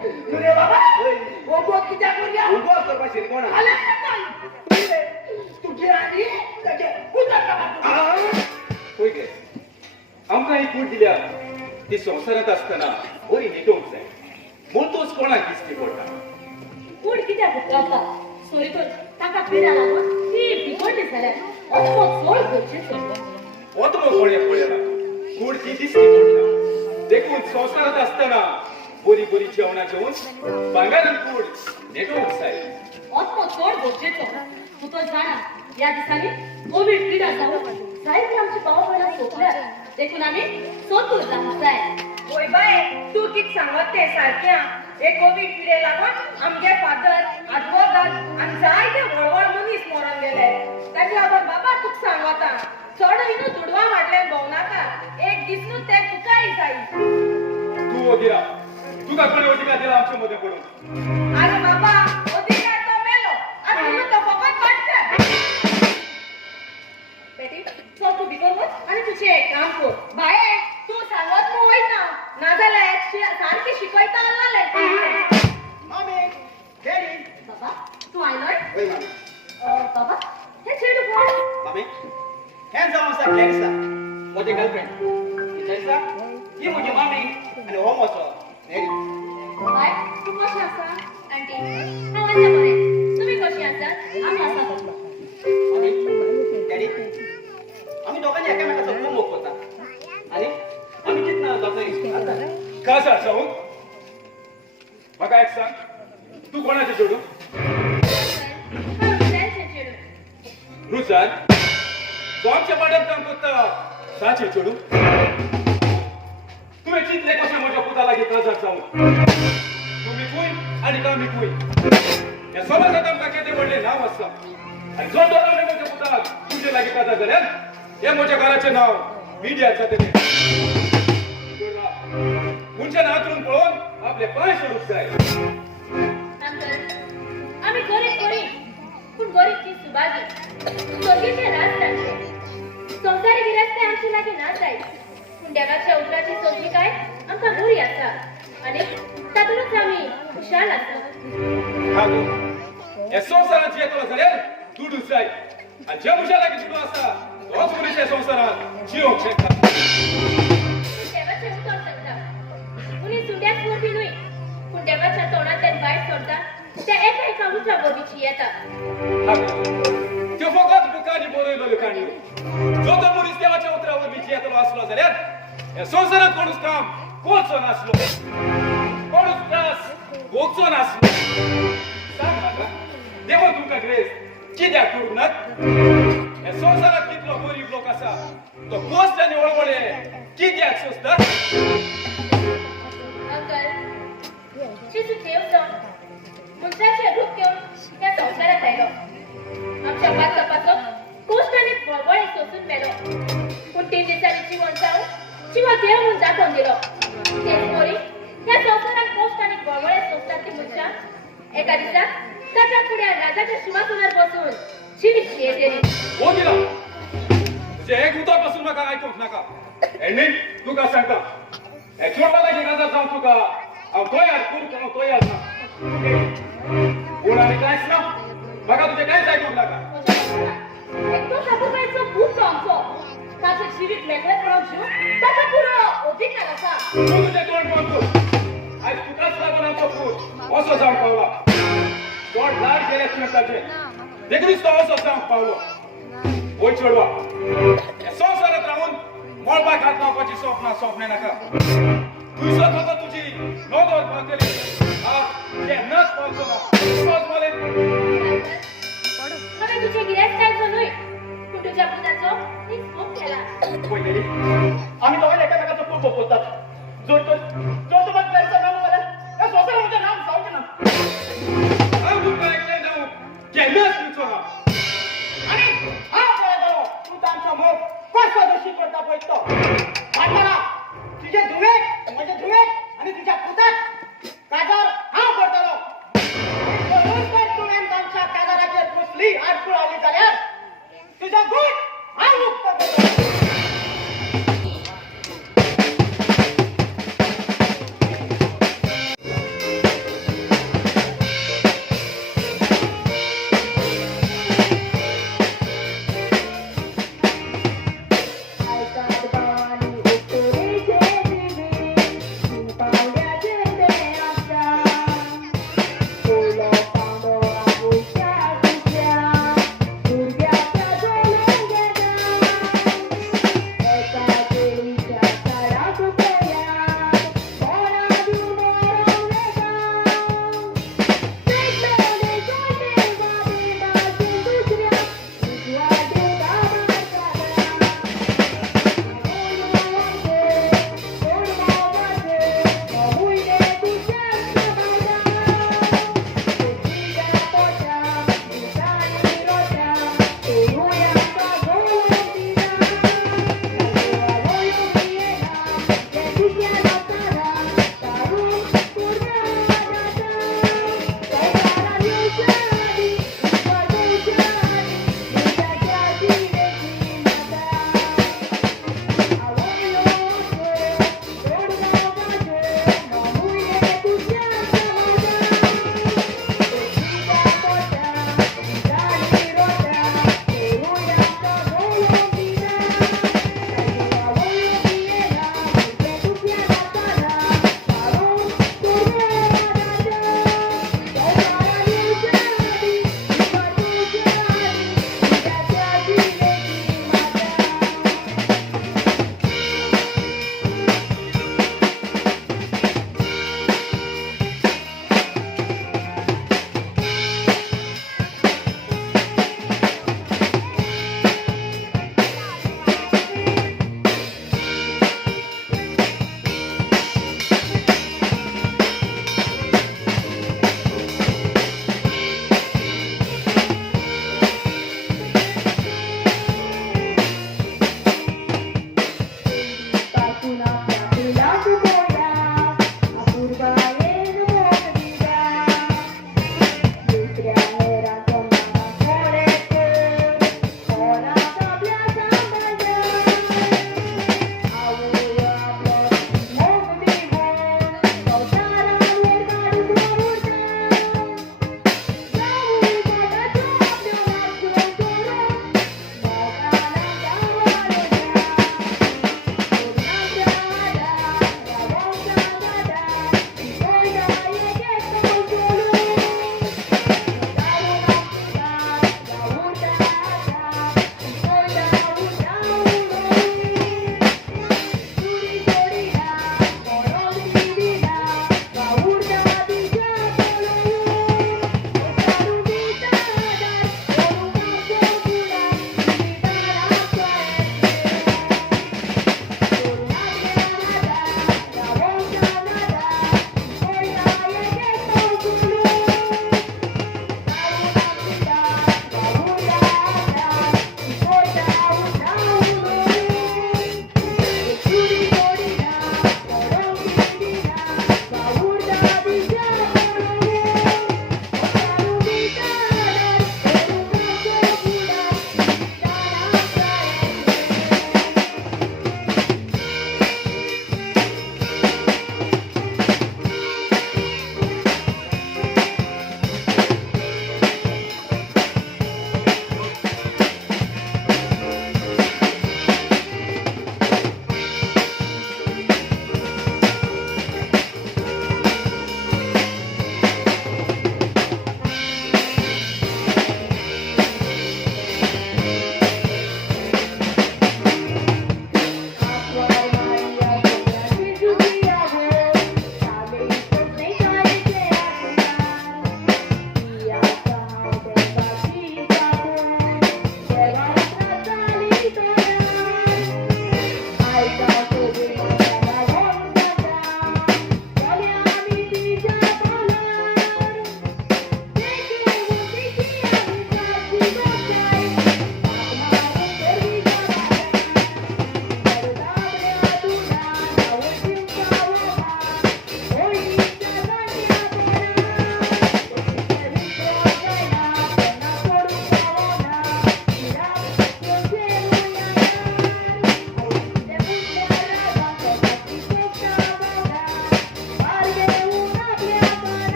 तुरे बाबा उको किती आकरिया उभा कर पाशी कोण आले तू गिराणी त्याचे उत्तर का होय गे आमकां ही कूड दिल्या ती संवसारांत आसतना बरी न्हिदोंक जाय म्हूण तोच कोणाक दिसती पडटा कूड कित्याक उखलाता सोरी कर ताका पिडा लागून ती बिगडली जाल्यार अतको चड गरजेचो ओतमो कोण्या पळयना कूड ती दिसती पडटा देखून संवसारांत आसतना बरी बरी जेवणां जेवून भांगारान कूड न्हिदोंक जाय अतको चड गरजेचो तूं तो जाणा या दिसांनी कोविड पिडा जावन जायती आमची भाव सोंपल्यात देखून आमी सोदून रावंक जाय ओय बाय तू कित सांगत ते सारक्या हे कोविड पिडे लागून आमगे फादर आदवोगाद आनी जायते व्हडवड मनीस मरून गेले ताजे लागून बाबा तुक सांगता चड इनू दुडवा वाडले भोवनाका एक दीस न्हू ते तुकाय जाय तू वगिरा तुका कोणी वगिरा दिला आमचे मध्ये पडून अरे बाबा ओदिकार तो मेलो आनी इनू तो फकत वाटता बेटी चल तू भितर वच आनी तुजें एक काम कर बाये तू सांगत न्हू वयता नाजाल्यार सारकी शिकयता आसलें मामी डॅडी बाबा तू आयलोय ओय मामी बाबा हे चेडू कोण मामी हे जावन आसा कॅरिसा म्हजी गर्लफ्रेंड कॅरिसा ही म्हजी मामी आनी हो म्हजो डॅडी बाय तू कशी आसा आंटी हांव आसा बरें तुमी कशी आसात आमी आसा बरें मामी डॅडी आमी दोगांनी एकामेकाचो खूब मोग करता आनी आमी चिंतना दोगांय आसा कासा जाऊन म्हाका एक सांग तू कोणाचें चेडू रुचान तो आमच्या पाड्यात काम करता ताचें चेडू तुवें चिंतलें कशें म्हज्या पुता लागीं प्रजार जावन तुमी खूंय आनी आमी खूंय ह्या समाजांत आमकां कितें व्हडलें नांव आसा आनी जो दोरावले म्हज्या पुताक तुजे लागीं प्रजार जाल्यार हे म्हज्या घराचें नांव मिडियात जातलें मुंच्या हातून पळोवन आपले पांय सोडूंक जाय आमी गरीब पूण गरीब ती सुभागी सोयीचे राज तांचे संवसारी गिरास्ते आमचे लागीं ना जाय पूण देवाच्या उतराची सोयी आमकां बरी आसा आनी तातूंतच आमी खुशाल आसा हागो हे संवसारांत जियेतलो जाल्यार दुडूच जाय आनी जे म्हज्या लागीं दुडू आसा तोच मनीस हे संवसारांत जियोंक शकता देवाचें उतर शकता मुनी सुंड्याक मोठी न्हय पूण देवाच्या तोंडांतल्यान वायट सोडटा त्या एका उच्या बोबीची येता त्यो फकत बुकांनी बरयलेल्यो काणयो जो तो मनीस देवाच्या उतरावर बी जियेतलो आसलो जाल्यार हे संवसारांत कोणूच काम करचो नासलो कोणूच त्रास भोगचो नासलो सांग म्हाका देवा तुमकां ग्रेस कित्याक करूंक नात हे संवसारांत कितलो गरीब लोक आसा तो गोश्ट आनी वळवळे कित्याक सोंसता अंकल जेजू देव जावन मनशाचें रूप घेवन ह्या संवसारांत आयलो आमच्या पाचो कोश्ट आनी बळबळे सोंसून मेलो पूण 3 दिसांनी जिवन जावन जिवा देव म्हूण दाखोवन दिलो तेच मोरी ह्या संवसारांत कोश्ट आनी बळबळे सोंसतात ती मनशां एका दिसाक ताच्या फुड्यान राजाच्या सिंहासनार बसून जिवीत जियेतेली हो दिला तुझे एक उतर पासून म्हाका आयकूंक नाका एन्नी तुका सांगता हे चोडवा लागीं नजर जावन तुका हांव तयार करूंक हांव तयार ना पूण आनी कांयच ना म्हाका तुजें कांयच आयकूंक नाका एकटो सासूबाईचो भूत तो आमचो ताचें जिवीत मेकळेपणान जीवन ताका पुरो अधिकार आसा तूं तुजें तोंड बंद कर आयज तुकाच लागून आमचो पूत असो जावन पावला तोंड लाड गेले तुवें ताचें देखूनच तो असो जावंक पावलो ओय चेडवा हे संवसारांत रावून मळबाक हात लावपाची सोपनां नाका तुयसर फकत तुजी नोदर बांदतली केन्नाच पावचो ना समज मले हांवें तुजे गिरेस्तायचो न्हय पूण तुज्या पुताचो निस्पोक केला पळय डॅडी आमी दोगांय एकामेकाचो खूब भोग करतात जर तर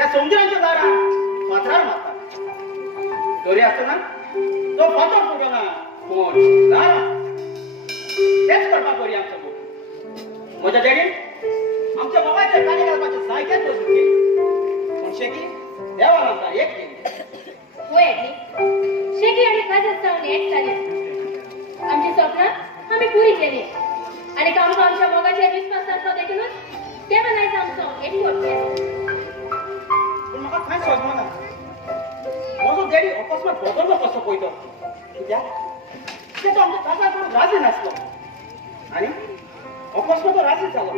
त्या सौंदर्याच्या दारात माथरार मारतात दोरी असताना तो फाटो फुगना कोण दारा तेच करता करी आमचं बोट माझ्या डॅडी आमच्या बाबाच्या काने घालपाच्या सायक्यात बसून केली पण शेकी देवा नंतर एक केली होय ऍडली शेकी आणि काजच जाऊन एक झाले आमची स्वप्न आम्ही पुरी केली आणि काम आमच्या मोगाच्या विश्वासाचा देखीलच ते म्हणायचं आमचं एक गोष्ट पण म्हाका कांय समजना माझो डॅडी अकस्मात बदललो कसो पळयतो कित्याक ते तो आमच्या काका करून राजी नासलो आनी अकस्मात तो राजी जालो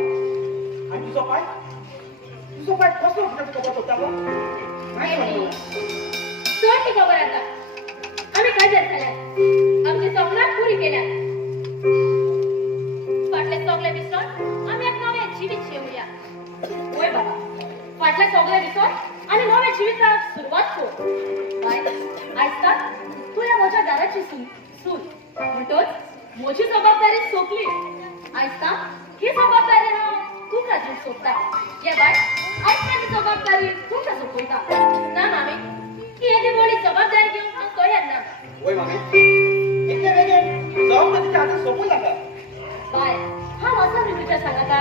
आनी तुजो पाय कसो कित्याक तुका बदलतालो कांय समजना चड ती खबर आता आम्ही काजच झाल्या आमची स्वप्न पुरी केल्या फाटले सगळे विसरून आम्ही एक नवे जिवीत जेवूया होय बाबा फाटले सगळे विसरून आणि नवे जिवीताक सुरवात करू बाय आयजकाल तुला म्हज्या दाराची सून म्हणटोच म्हजी जबाबदारी सोंपली आयजकाल ही जबाबदारी हांव तुका दिवन सोंपता ये बाय आयजकाल ही जबाबदारी तुका सोंपयता ना मामी ही येदी व्हडली जबाबदारी घेवन हांव तयार ना होय मागे इतले बेगीन जबाबदारीच्या हातात सोपून नाका बाय हांव वचन न्ही तुज्या सांगाता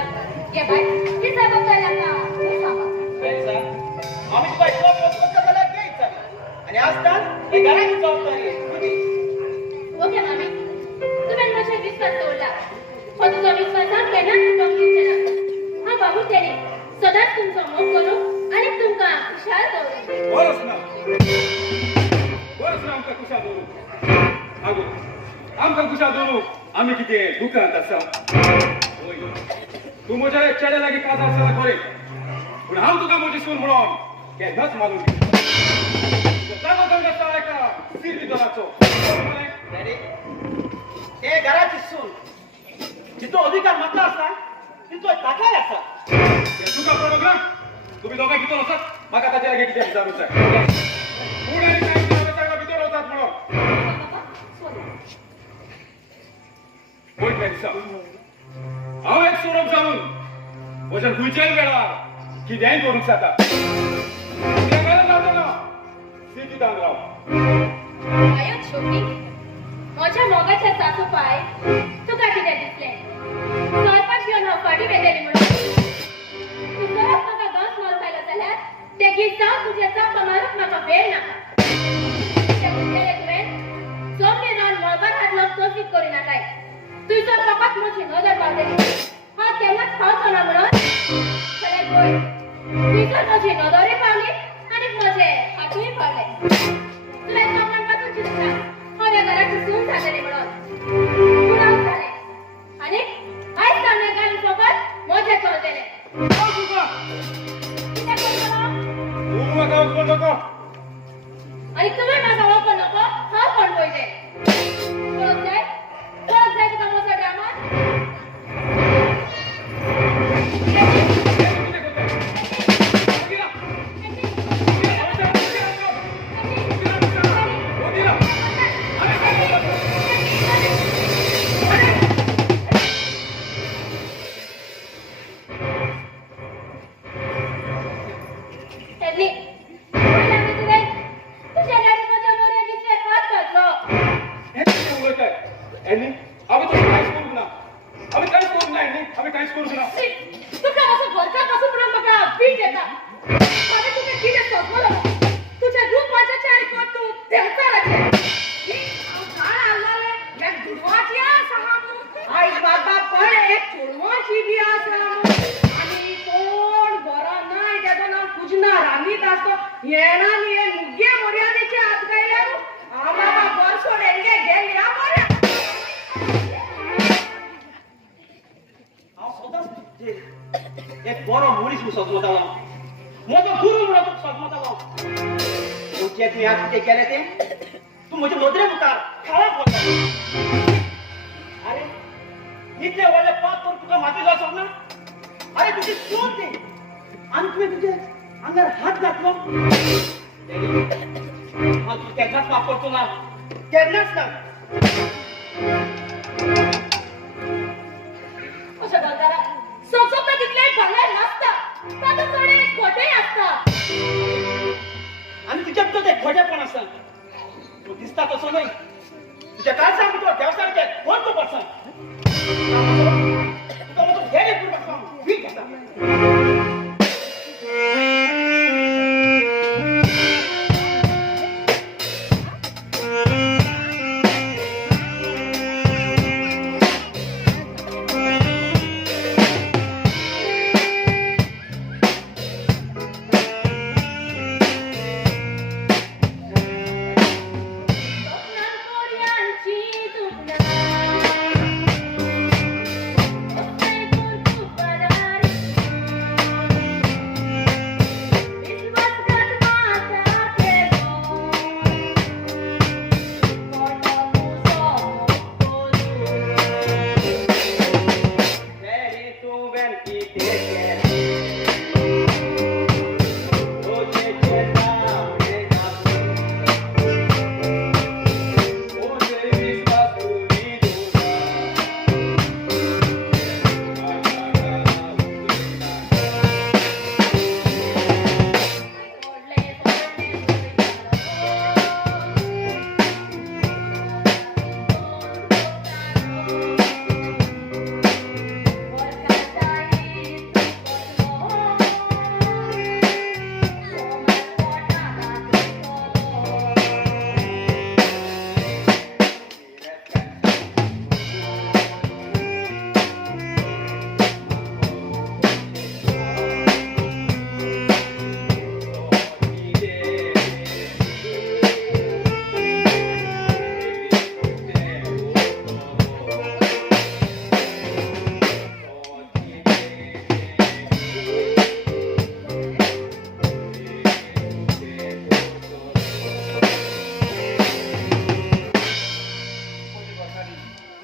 ये बाय ही जबाबदारी आतां तूं सांबाळ आम्ही तुका इतलो पोस्ट करता जाल्यार ते इच्छा आणि आजकाल हे घराची जबाबदारी आहे तुझी ओके मामी तुवें म्हजे विश्वास दवरला पण तुजो विश्वासाक केन्नाच तुका दिवचे ना हांव बाबू तेणी सदांच तुमचो मोग करूं आनी तुमकां खुशाल दवरूं बरंच ना आमकां कुशा दवरू आगो आमकां कुशा दवरू आमी कितें दुकानांत आसा होय तूं म्हज्या चेड्या लागीं काजार आसतना खरें पूण हांव तुका म्हजी सून म्हणून केन्नाच मानून जागो संग आसता एका सीर भितराचो डॅडी ते घराची सून जितो अधिकार म्हाका आसा तितलो ताकाय आसा तुका पडोंक ना तुम्ही दोगांय भितर वचात म्हाका ताचे लागीं कितें विचारूंक जाय पूण आनी कांय सांगा भितर वचात म्हणून पळयतल्या दिसा हांव एक सोडप जावन म्हज्या खंयच्याय वेळार कितेंय करूंक जाता कितें गरज जावचो सिटींत राव आयो छोटी म्हज्या मोगाच्या सासू पाय तुका कितें दिसलें चलपाक घेवन हांव फाटीं वेलेली म्हणून तूं परत म्हाका गांस मारूंक आयलो जाल्यार ते गीत जावन तुजे चापा मारूंक म्हाका वेळ नाका तें कुशेले तुवें सोमने रावन मळबार हात लावन तोफीक करूं नाकाय तुजो बापाक म्हजी नदर पावलेली हांव केन्नाच खावचो ना म्हणून जाल्यार पळय तुजो म्हजी नदरूय पावली आनी म्हजे हातूय पावले तुवें सोमनांपासून चिंतला हांव ह्या घराची सून जालेली म्हणून पुराव जालें आनी आयज सामने घालून सोबत म्हजे चलतेले तुका कितें करतलो तूं म्हाका वचपाक नाका आनी तुवें म्हाका वचपाक नको हांव कोण पळयलें कळत जाय तुका म्हजो ड्रामा तुका असं घरच्यापासून म्हणून म्हाका पीठ येता आता तुका कितें सोंपलो तुज्या रूपाचे चार कोट तूं देवचाराचे आयज बाबा पळय एक चोडवाची बी आसा आनी कोण बरो नाय तेजो नांव पुजना रामीत आसतो येणा न्ही हे मुगे मर्यादेचे हात गायल्या आ बाबा बरसो डेंगे गेली आ बऱ्या हांव सदांच एक बरो मनीस म्हणून सजमतालो म्हजो गुरू म्हणून तुका सजमतालो पूण जे तुवें आज कितें केलें तें तूं म्हज्या नदरे मुखार खाळप वता अरे इतले व्हडले पाप करून तुका माती जावंक ना अरे तुजी सून ती आनी तुवें तुजे आंगार हात घातलो हांव तुका केन्नाच माफ करचो ना केन्नाच ना अशा घरदारात सोंसोता तितलें भांगर नासता वाचा तुका म्हणतो हे लेकरू वाचा मी घेता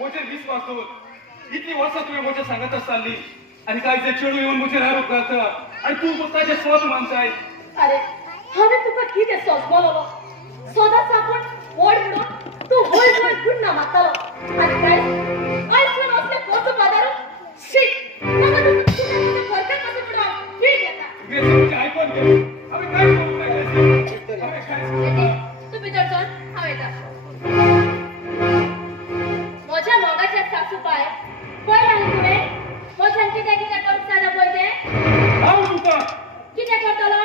मोठे 20 वाजतो इतकी वर्ष तुम्ही मोठे सांगतच चालली आणि काय जे चेडू येऊन मोठे राहू करत आणि तू स्वतःचे स्वत मानताय अरे हांवें तुका कितें सोजमलो सोदाच आपूण व्हड म्हणून तू व्हड व्हड गुण्ण मागतालो आनी काय आयसून असले कोचो पदारू शीट म्हाका तुका फरकात कसो पडून फीट येता मी तुमचे ऐकून घे आम्ही काय करू नाही आम्ही काय तू भितर चल हांव येता म्हज्या मोगाच्या सासूबाय पळय आनी तुवें म्हज्यान कितें कितें करूंक जाता पळय तें हांव तुका कितें करतलो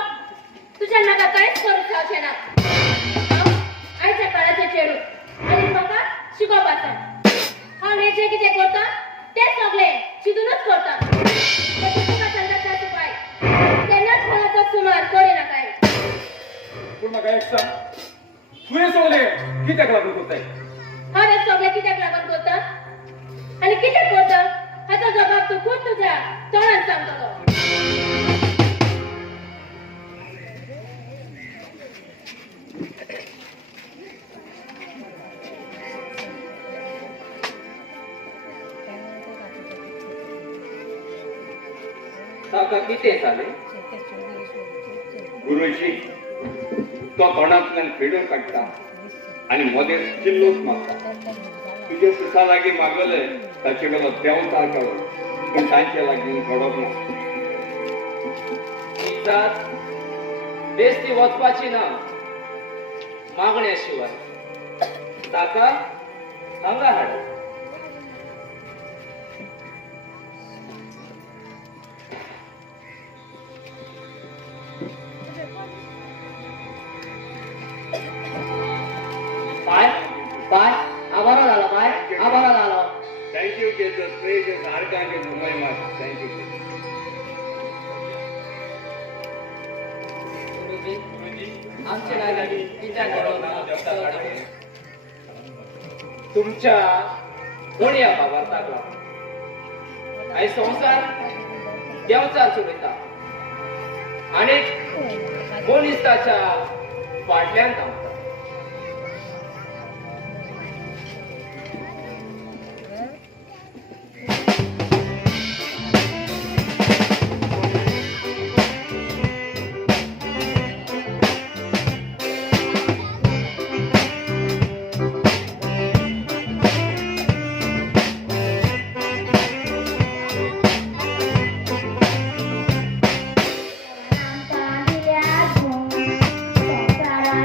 तुज्यान म्हाका कांयच करूंक जावचें ना हांव आयच्या काळाचें चेडूं आनी म्हाका शिकोवप आसा हांव हें जें कितें करतां तें सगळें चिंतूनच करतां पण तुका सांगता सासूबाय केन्नाच कोणाचो सुमार करिनाकाय पूण म्हाका एक सांग तुवें सगळे कित्याक लागून करताय हांव हें सगळें कित्याक लागून करतां आनी कितें करतां हाचो जबाब तूं खूब तुज्या तोंडान सांगतलो ताका कितें जालें गुरुजी तो तोंडांतल्यान फेडून काडटा आनी मदें चिल्लोच मारता तुजे सुसा लागीं मागले ताचे वेलो देंवता काडून पूण तांचे लागीं घडोवप ना इजात बेस्ती वचपाची ना मागण्या शिवाय ताका हांगा हाड पाय पाय आभारा झाला पाय आभारा झाला थँक्यू जेसस प्रेज आर्कांजल महिमा थँक्यू आमच्या लागीं कित्याक तुमच्या कोण्या बाबार लागला आयज संवसार देंवचार चलयता आनीक मनीसाच्या फाटल्यान धांवता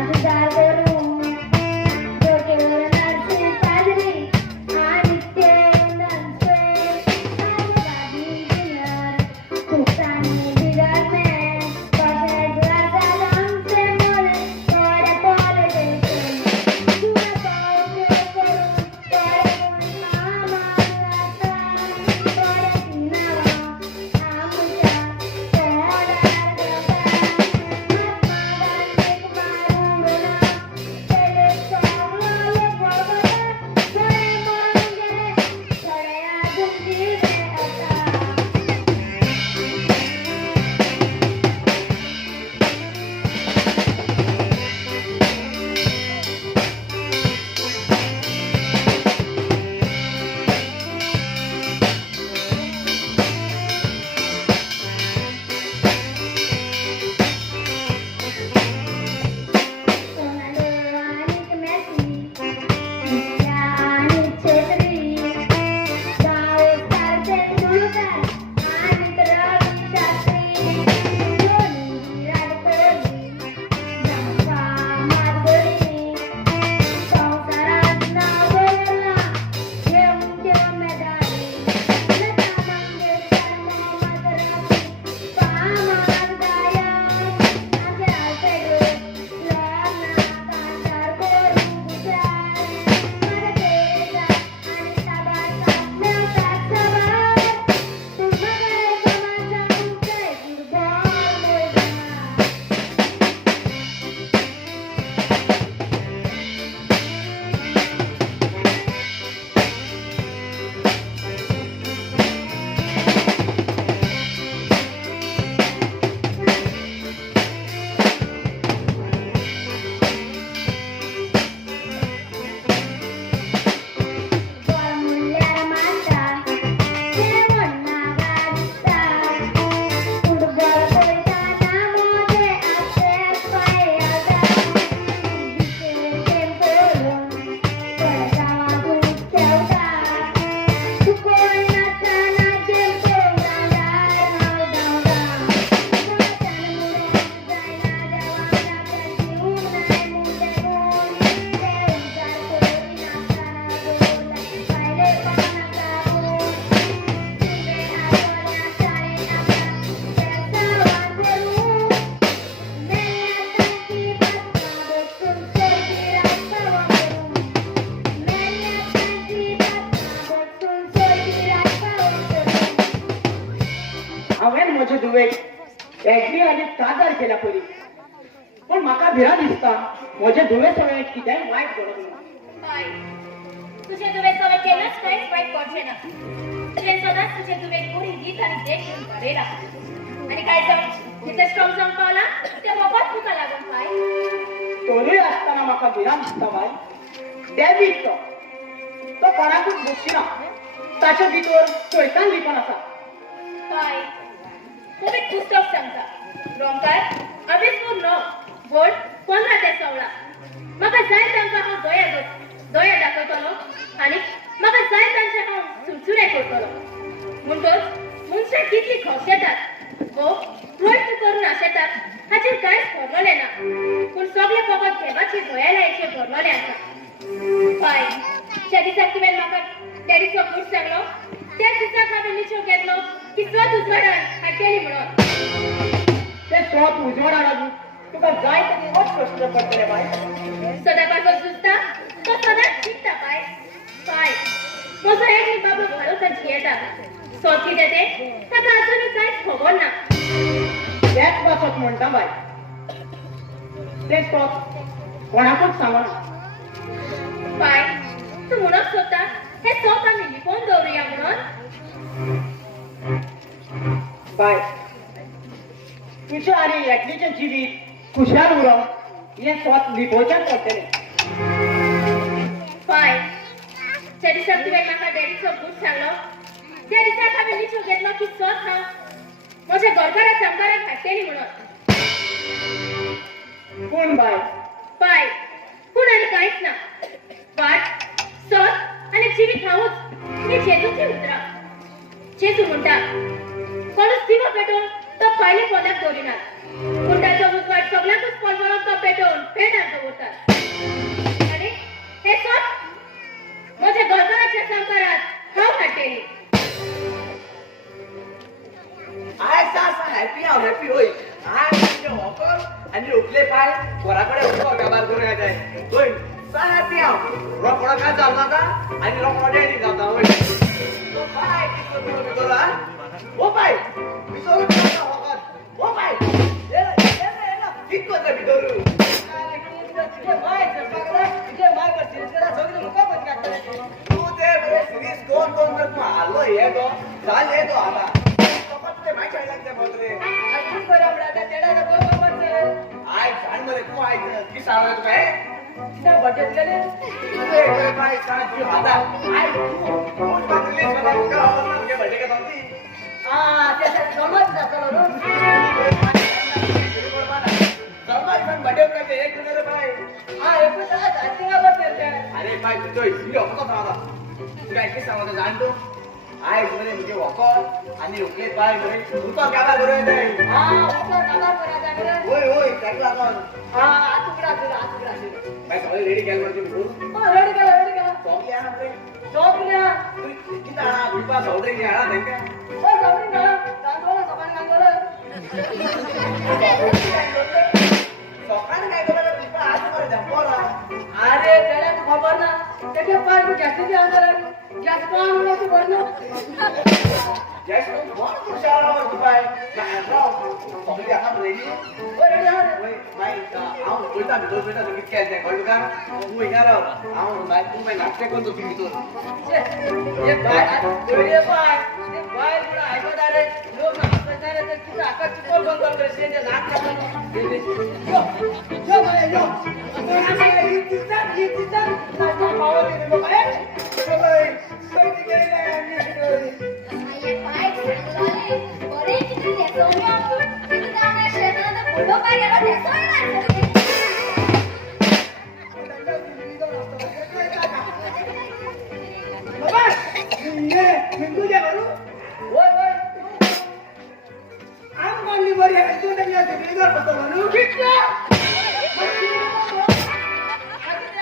संसारात तुवें एग्री आनी काजार केल्या परी पण म्हाका भिरा दिसता म्हजे धुवे सवय कितेंय वायट घडोंक ना बाय तुझे तुवें सवय केन्नाच कांयच वायट करचें ना तुवें सदांच तुझे तुवें बरी गीत आनी देख घेवन घरे राव आनी काय जावं जितलें स्ट्रॉंग जावंक पावला तें मोगोच तुका लागून बाय तोरूय आसतना म्हाका भिरा दिसता बाय डॅविड तो कोणाकूच बुशिना ताचे भितर शैतान लिपोन आसा बाय तुम्ही पुस्तक सांगता रोमकार अभिस्पूर नो व्हड 15 ते 16 म्हाका जाय तांकां हांव दोया दाखयतलो आनी म्हाका जाय तांचे हांव सुरसुरे करतलो म्हणटच मनशां कितली खोशेतात वो प्रयत्न करून आशेतात हाचेर कांयच भरलोलें ना पूण सगळे फकत देवाची दयालायेचेर भरलोलें आसा बाय ज्या दिसाक तुवें म्हाका डॅडीचो बूट सांगलो त्याच दिसाक हांवें निचो घेतलो की स्वत उजवाडान हाडटली म्हणून ते स्वत उजवाड हाडून तुका जाय तरी वच कश्ट पडटले बाय सदांपासून सुचता तो सदांच शिकता बाय बाय म्हजो एक बाबू घालून जियेता सोत कितें तें ताका अजुनूय कांयच खबर ना तेच वचत म्हणटा बाय ते स्वत कोणाकूच सांगना बाय तूं म्हणून सोदता हे सोत आमी लिपोवन दवरुया म्हणून बाय तुझे आनी एकलीचें जिवीत खुशाल उरोवप हें स्वत लिपोवचें पडटलें बाय ज्या दिसाक तुवें म्हाका डॅडीचो बूट सांगलो त्या दिसाक हांवें निचो घेतलो की स्वत हांव म्हज्या गोरकारा संकाराक हाडटली म्हणून पूण बाय बाय पूण आनी कांयच ना वाट सोत आनी जिवीत हांवूच ही जेजूची उतरां जेजू म्हणटा कोणूच दिवो पेटोवन तो फायली पोंदाक दवरिनात पूण ताचो उजवाड सगळ्यांकूच पळवळून तो पेटोवन पेटार दवरतात आनी हे सोत म्हज्या गोरकाराच्या संकारात हांव हाडटली आयज आसा हॅपी होय आज तुझे ऑफर आनी उकले पाय घराकडे उठो काबार करूं येताय होय सा हॅपी हांव रोकडो काय जावं नाका आनी रोकडो डॅडी जाता होय तो बाय कितलो तुका भितर हा ओ बाय भितर जाता वखद ओ बाय ये कितलो त्या भितर तुझे बाय सगळे मुका पण काढता तू ते सिरीज दोन तर तू हारलो हे तो झाल हे तो हारा माहिती आहे लागते बोलरे अजून बरोबर तेडा बरोबर आय जाण मरे तू आय की सांगणार तू काय त्या बजेट केले ते काय सांग आता आय तू रिलीज करा का आपण के बर्थडे का होती त्याच्या गमत जातो गमत पण बर्थडे करते एक जण बाय एक जण जातीला बर्थडे अरे बाय तू ही होतो का तू काय की सांगतो जाणतो आय मरे मुझे वॉकर आणि उकले पाय मरे उतो काबा करू येते उतो काबा करा जा होय होय टाकला आपण आतुकडा मैं सगळे रेडी केलं म्हणजे बोल रेडी केला सॉंग या ना रे सॉंग या किती आला विपा सौदे की आला नाही का ओ सौदे ना तांदोळा समान सकाळ काय करा विपा आज करे जंपोरा अरे त्याला तू खबर ना त्याचे पाय मी जास्ती आंदर गॅस पान होणार तू भरणं गॅस कोण खुशाला बाय राव सगळे आता रेडी रेडी आहे बाय आऊ बोलता भितर बेटा तुम्ही काय नाही कळलं का तू येणार आऊ बाय तू बाय नाटक कोण तू भितर ये बाय तुला ऐकत आले लोक नाटक नाही तर तुझा आकाश चुकोल बंद कर प्रेसिडेंट नाक यो बाय यो आता इतिचा नाटक पावर दिलो काय बाय सैनिक गेले ये पाय चांगले बरे किती देतो मी आपण किती जाणार शेताला फोटो पाय गेला देतो ना बाबा ये मिंटू जे करू होय होय आम कोणली बरी आहे तू त्यांना सिग्नेचर होतो म्हणून किती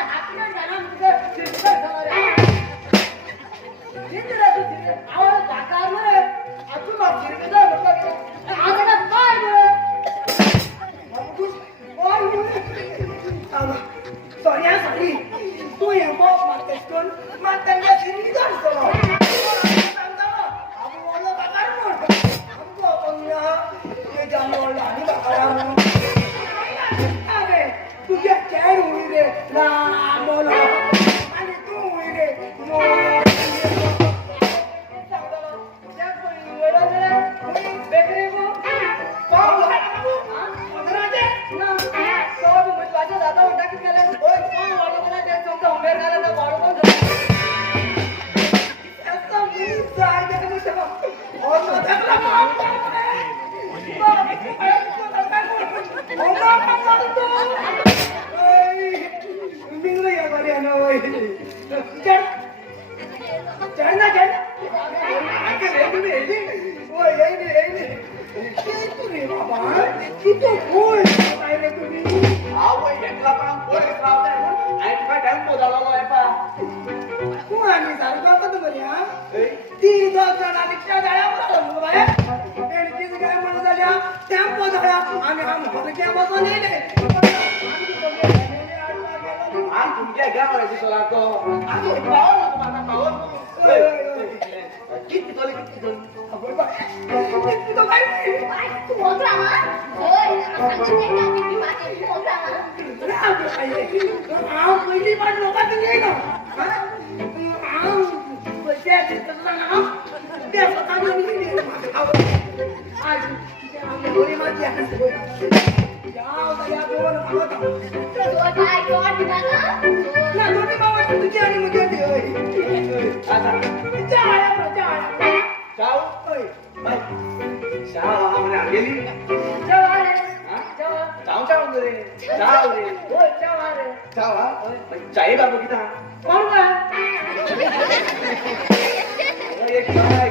हातने झाला म्हणजे सिग्नेचर झाला किती राहतो तिने आवाज दाखा रे अजून मग सिग्नेचर होतो आगडा पाय रे सोनिया सॉरी तू ये बॉब मारतेस कोण मग त्यांना सिग्नेचर झाला आम्ही बोललो बाजार मोड हमको अपन तुम्ही येईली ओ येईली तुम्ही बाबा किती कोण काय रे तुम्ही आवय ढेकला पण पोरे खावताय म्हणून आणि तुका ढेकलो झालो आहे पा तू आणि सारखा का तुम्ही हा ती दोन रिक्षा गाड्या बोलावलं बाहेर एडकीच काय म्हणत झाल्या टेम्पो झाल्या आम्ही हा भरक्या बसून नेले आणि तुमच्या गावाला दिसला तो आणि पाहू नको माझा पाहू किती तोले किती तो काय तू मोठा मा होय सांगितले का मी माझे तू मोठा मा पहिली बार लोकांचं नाही ना त्या स्वतःला मी आज गोरी माझी आहे तो काय कोण ना दोन्ही मामा तुझी आणि मुझे चाव चाव आम्हाला गेली चाव चाव रे चाव रे चाव हा चाय बाबू किती हा एक काय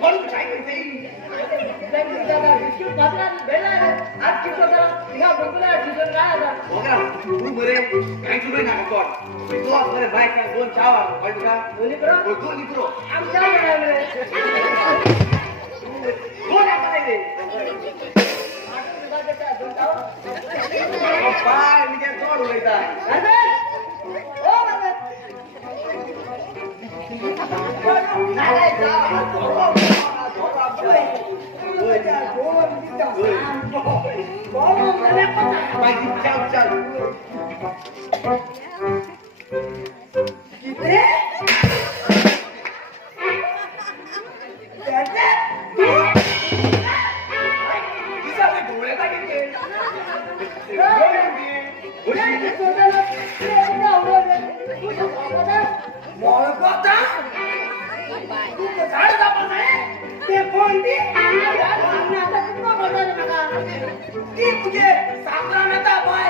कोण चाय करते बघा तू बरे काय तुम्ही ना कोण तू बरे बाईक दोन चाव कळत का दोन लिटरो दोन आपण रे पाय मी काय तोड उलटा चाल चाल ते कोणती ती तुझे साखरानता बाय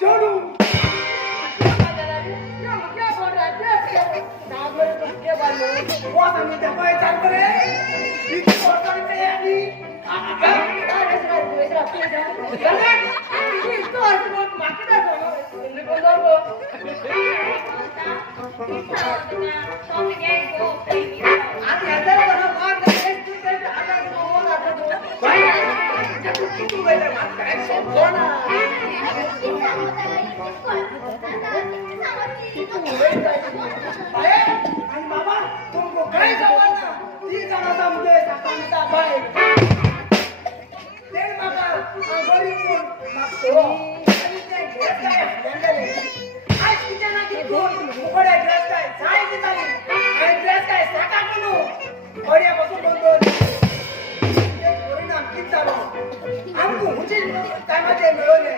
जोडू मी त्या बाय चालतो रे किती पोटाने आली आणि बाबा तुमको काय सांगणार ती जाणता मुझे साखरानता बाय तेल बाबा गरीब कोण मागतो आणि ते घेत काय जंगले आज तिच्या नाकी कोण उघडे ड्रेस काय साय की झाली आणि ड्रेस काय साका म्हणू बढिया बसून बोलतो ते परिणाम किती झालो आमको हुची काय माझे मिळवले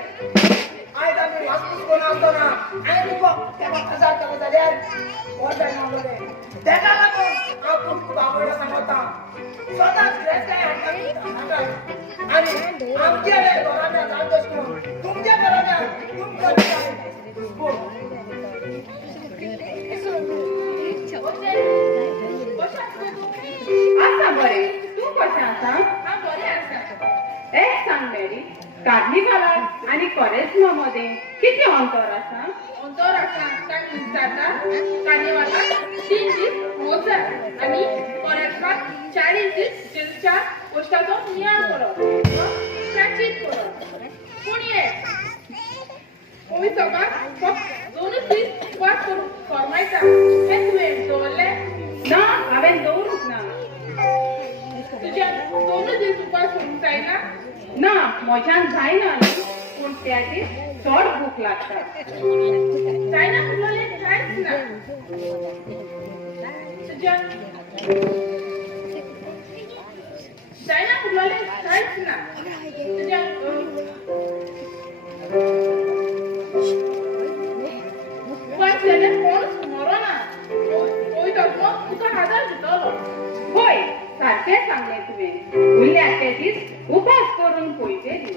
आज आम्ही वास्तूस कोण असतो ना आणि तुमको त्याला हजार कमी झाले कोण जाय मागवले त्याला लागून आपण खूप आवडला सांगता स्वतः ड्रेस काय हातात आणि आमच्या घराच्या जाणतोस तुमच्या घराच्या असा बरे तू कशा असा एक सांग मॅडी कार्निवालात आणि कॉलेजमा मध्ये किती अंतर असा काय विचारता कार्निवालात 3 दीस मोजा आणि कॉलेजमात 40 दीस जेलच्या पोस्टाचो नियाळ करप प्राचीत करप पूण ये कोणी सकाळ फक्त 2 दीस उपवास करून फरमायता हे तुवें दवरले ना हांवें दवरूंक ना तुज्या 2 दीस उपवास करूंक जायना ना म्हज्यान जायना न्ही पूण त्या दीस चड भूक लागता जायना तुलोले कांयच ना तुज्या जायना तुलोले कांयच ना तुज्या उपवास केल्यार कोणूच मरोना वयता मग तुका आदार दितलो होय सारकें सांगलें तुवें उरल्या ते दीस उपास करून पळयते दीस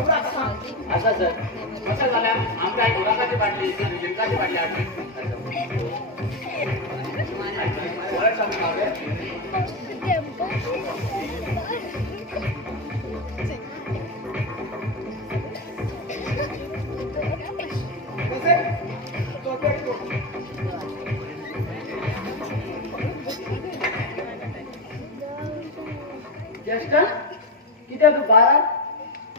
उडा कसा असं सर असं झाल्यार आमकां एक उदकाची बाटली आनी जिंकाची बाटली हाडली बरें सांगून हांवें कसे तो देखो ज्येष्ठ कितें तूं बारा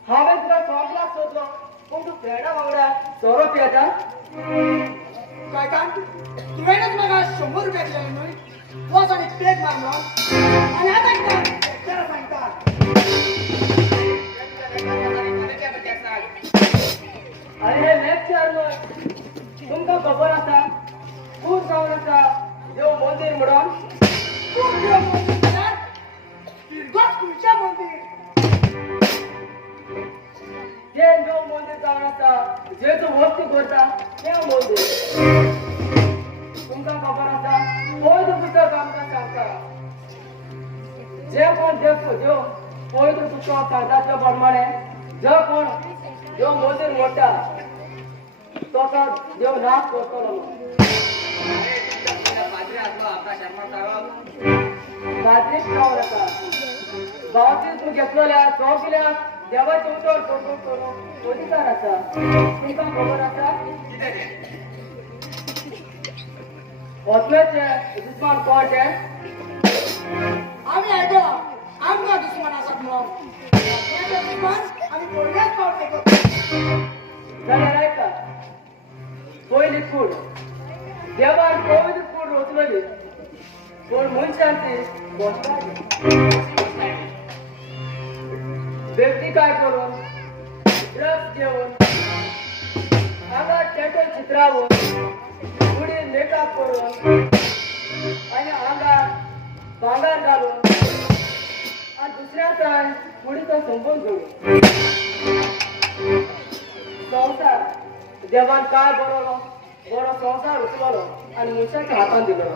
हांवें तुका सोगलाक सोदलो पूण तूं फ्रेंडा वांगडा सोरो पियेता काय काय तुवेंच म्हाका 100 रुपया दिले न्हय वच आनी पेट मार म्हणून आनी आतां कितें तेरा सांगता अरे हे लेक्चर न्हय तुमकां खबर आसा खूब जावन आसा देव मंदीर म्हणून खूप देव मंदिर जाल्यार किरगोच खुंयचें मंदिर जें देव मंदीर जावन आसा जे तूं वस्ती करता तें मंदीर तुमकां खबर आसा पवित्र पुस्तक आमकां सांगता जे कोण देव पवित्र पुस्तक सांगता त्या प्रमाणे जो कोण देव मंदीर मोडटा तो देव नाश करतलो बाजरीक जावन आसा गांवची तूं घेतलेल्या चौकिल्या देवाचे उतर करून अधिकार आसा तुमकां खबर आसा ओतमेचे दुस्मान कोण ते आमी आयकला आमकां दुस्मान आसात म्हणून आपल्याचे दुस्मान आमी पयलेच फावट आयकत जाल्यार आयका पयली कूड देवान पवित्र कूड रचलेली पूण मनशांची व्यक्ती काय करून ड्रग्स घेऊन हांगा टॅटो चित्रावून कुडी मेकअप करून आनी हांगा भांगर घालून आनी दुसऱ्या ताण कुडीचो संबंद जोडून संवसार देवान काय बरो संवसार उचललो आनी मनशाच्या हातान दिलो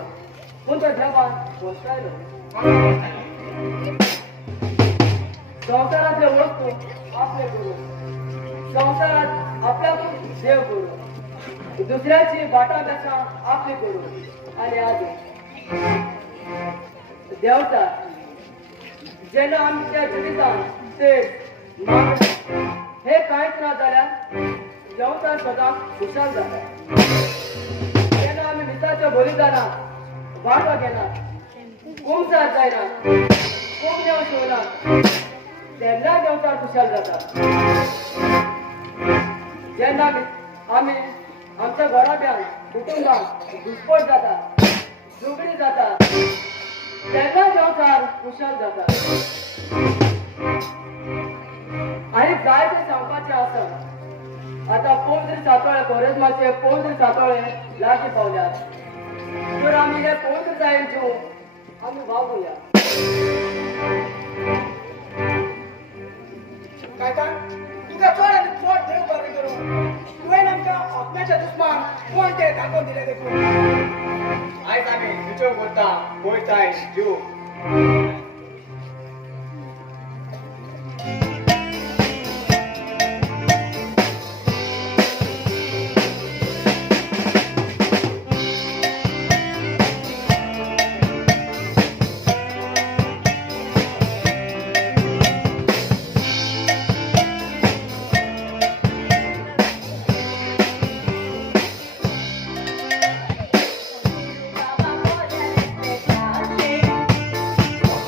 पूण तो देवान घोस्तायलो संवसारातले वस्तू आपले करू संवसारात आपल्याकून देव करू दुसऱ्याची बाटा बेसां आपली करू आनी आदी देवता जेन्ना आमच्या जिवितांत ते हे कांयच ना जाल्यार देवता सदांच खुशाल जाता जेन्ना आमी मिसाच्या बलिदानाक वांटो घेनात कुमसार जायना कोंबड्यो शिवनात तेन्ना देवता खुशाल जाता जेन्ना आमी आमच्या घराब्यान कुटुंबाक घुसपट जाता झगडी जाता तेन्ना देवकार खुशाल जाता आनी जायते सांगपाचें आसा आतां पवित्र सातोळे कोरेजमाचे पवित्र सातोळे लागीं पावल्यात तर आमी हे पवित्र जायेन घेवन आमी वागुया काय काय तुका चड आनी चड देव बरें करूं तुवें आमकां आपल्याचे दुस्मान कोण ते दाखोवन दिले देखून आयज आमी विचार करता पळयताय जीव बाबा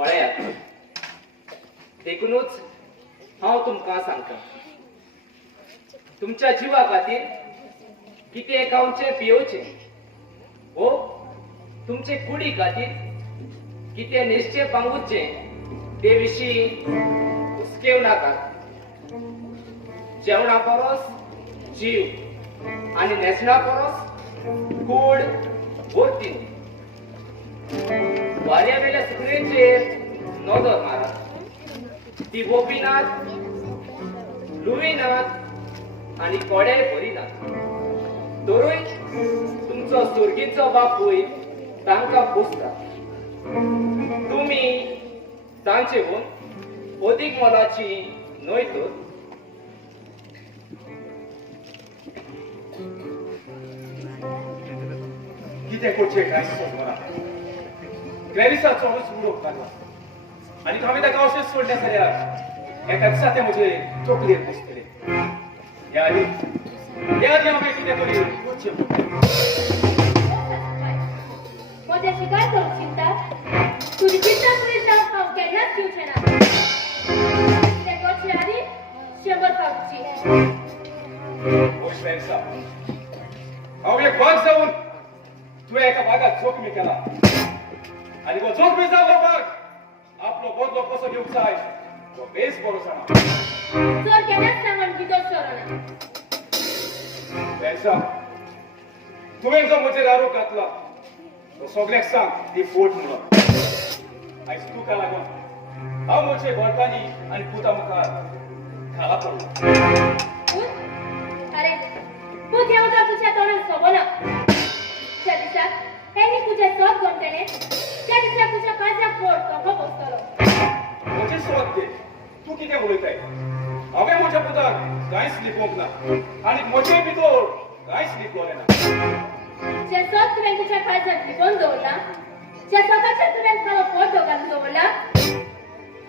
पळयात देखूनच हांव तुमकां सांगता तुमच्या जिवा खातीर कितें खावचें पियोवचें हो तुमचे कुडी खातीर कितें न्हेसचें पांगुचें ते विशीं हुस्केव नाकात जेवणा परस जीव आनी न्हेसणा परस कूड वोतीन वाऱ्या वेल्या सुकणेचेर नजर मारात ती बोपिनात लुविनात आनी कोडेय भरिनात दोरूय तुमचो सुर्गीचो बापूय तांकां पुजता तुमी तांचेहून अदीक मोलाची न्हय तर कितें करचें कांय समजना ग्लॅरिसाचो अणूच उडोवंक लागला आनी हांवें ताका अशेंच सोडलें जाल्यार एका दिसा तें म्हजे तोकलेर बसतलें ह्या आदी हांवें कितें तरी करचें पडटलें म्हज्याची काय करूंक चिंता तुजी चिंता करीत जावं हांव केन्नाच येवचें ना कितें करचे आदी 100 फावटची ओय ग्लॅरिसा हांव एक वाघ जावन तुवें एका वाघाक जोखमी केला आनी वो जोखमी जाल्लो वाघ आपलो बदलो कसो घेवंक जाय तो बेस बरो जाणा चोर केन्नाच सांगून भितर सरोना ग्लॅरिसा तुवें जो म्हजेर आरोप घातला तो सगळ्याक सांग ती फोट म्हणून आयज तुका लागून हांव म्हजे घोडपांनी आनी पुता मुखार खाला पडलो अरे तू देवता तुझ्या तोंडात सोबना त्या दिसाक हेनी तुझे सोद गमतले त्या दिसाक तुझ्या काळजाक फोड कहो बसतलो म्हजे सोद ते तू कितें उलयताय हांवें म्हज्या पुताक कांयच लिपोवंक ना आनी म्हजे भितर कांयच लिपलोलें ना जे सोद तुवें तुझ्या काळजाक लिपोवन दवरला जे स्वताच्या तुवें काळो फोटो घालून दवरला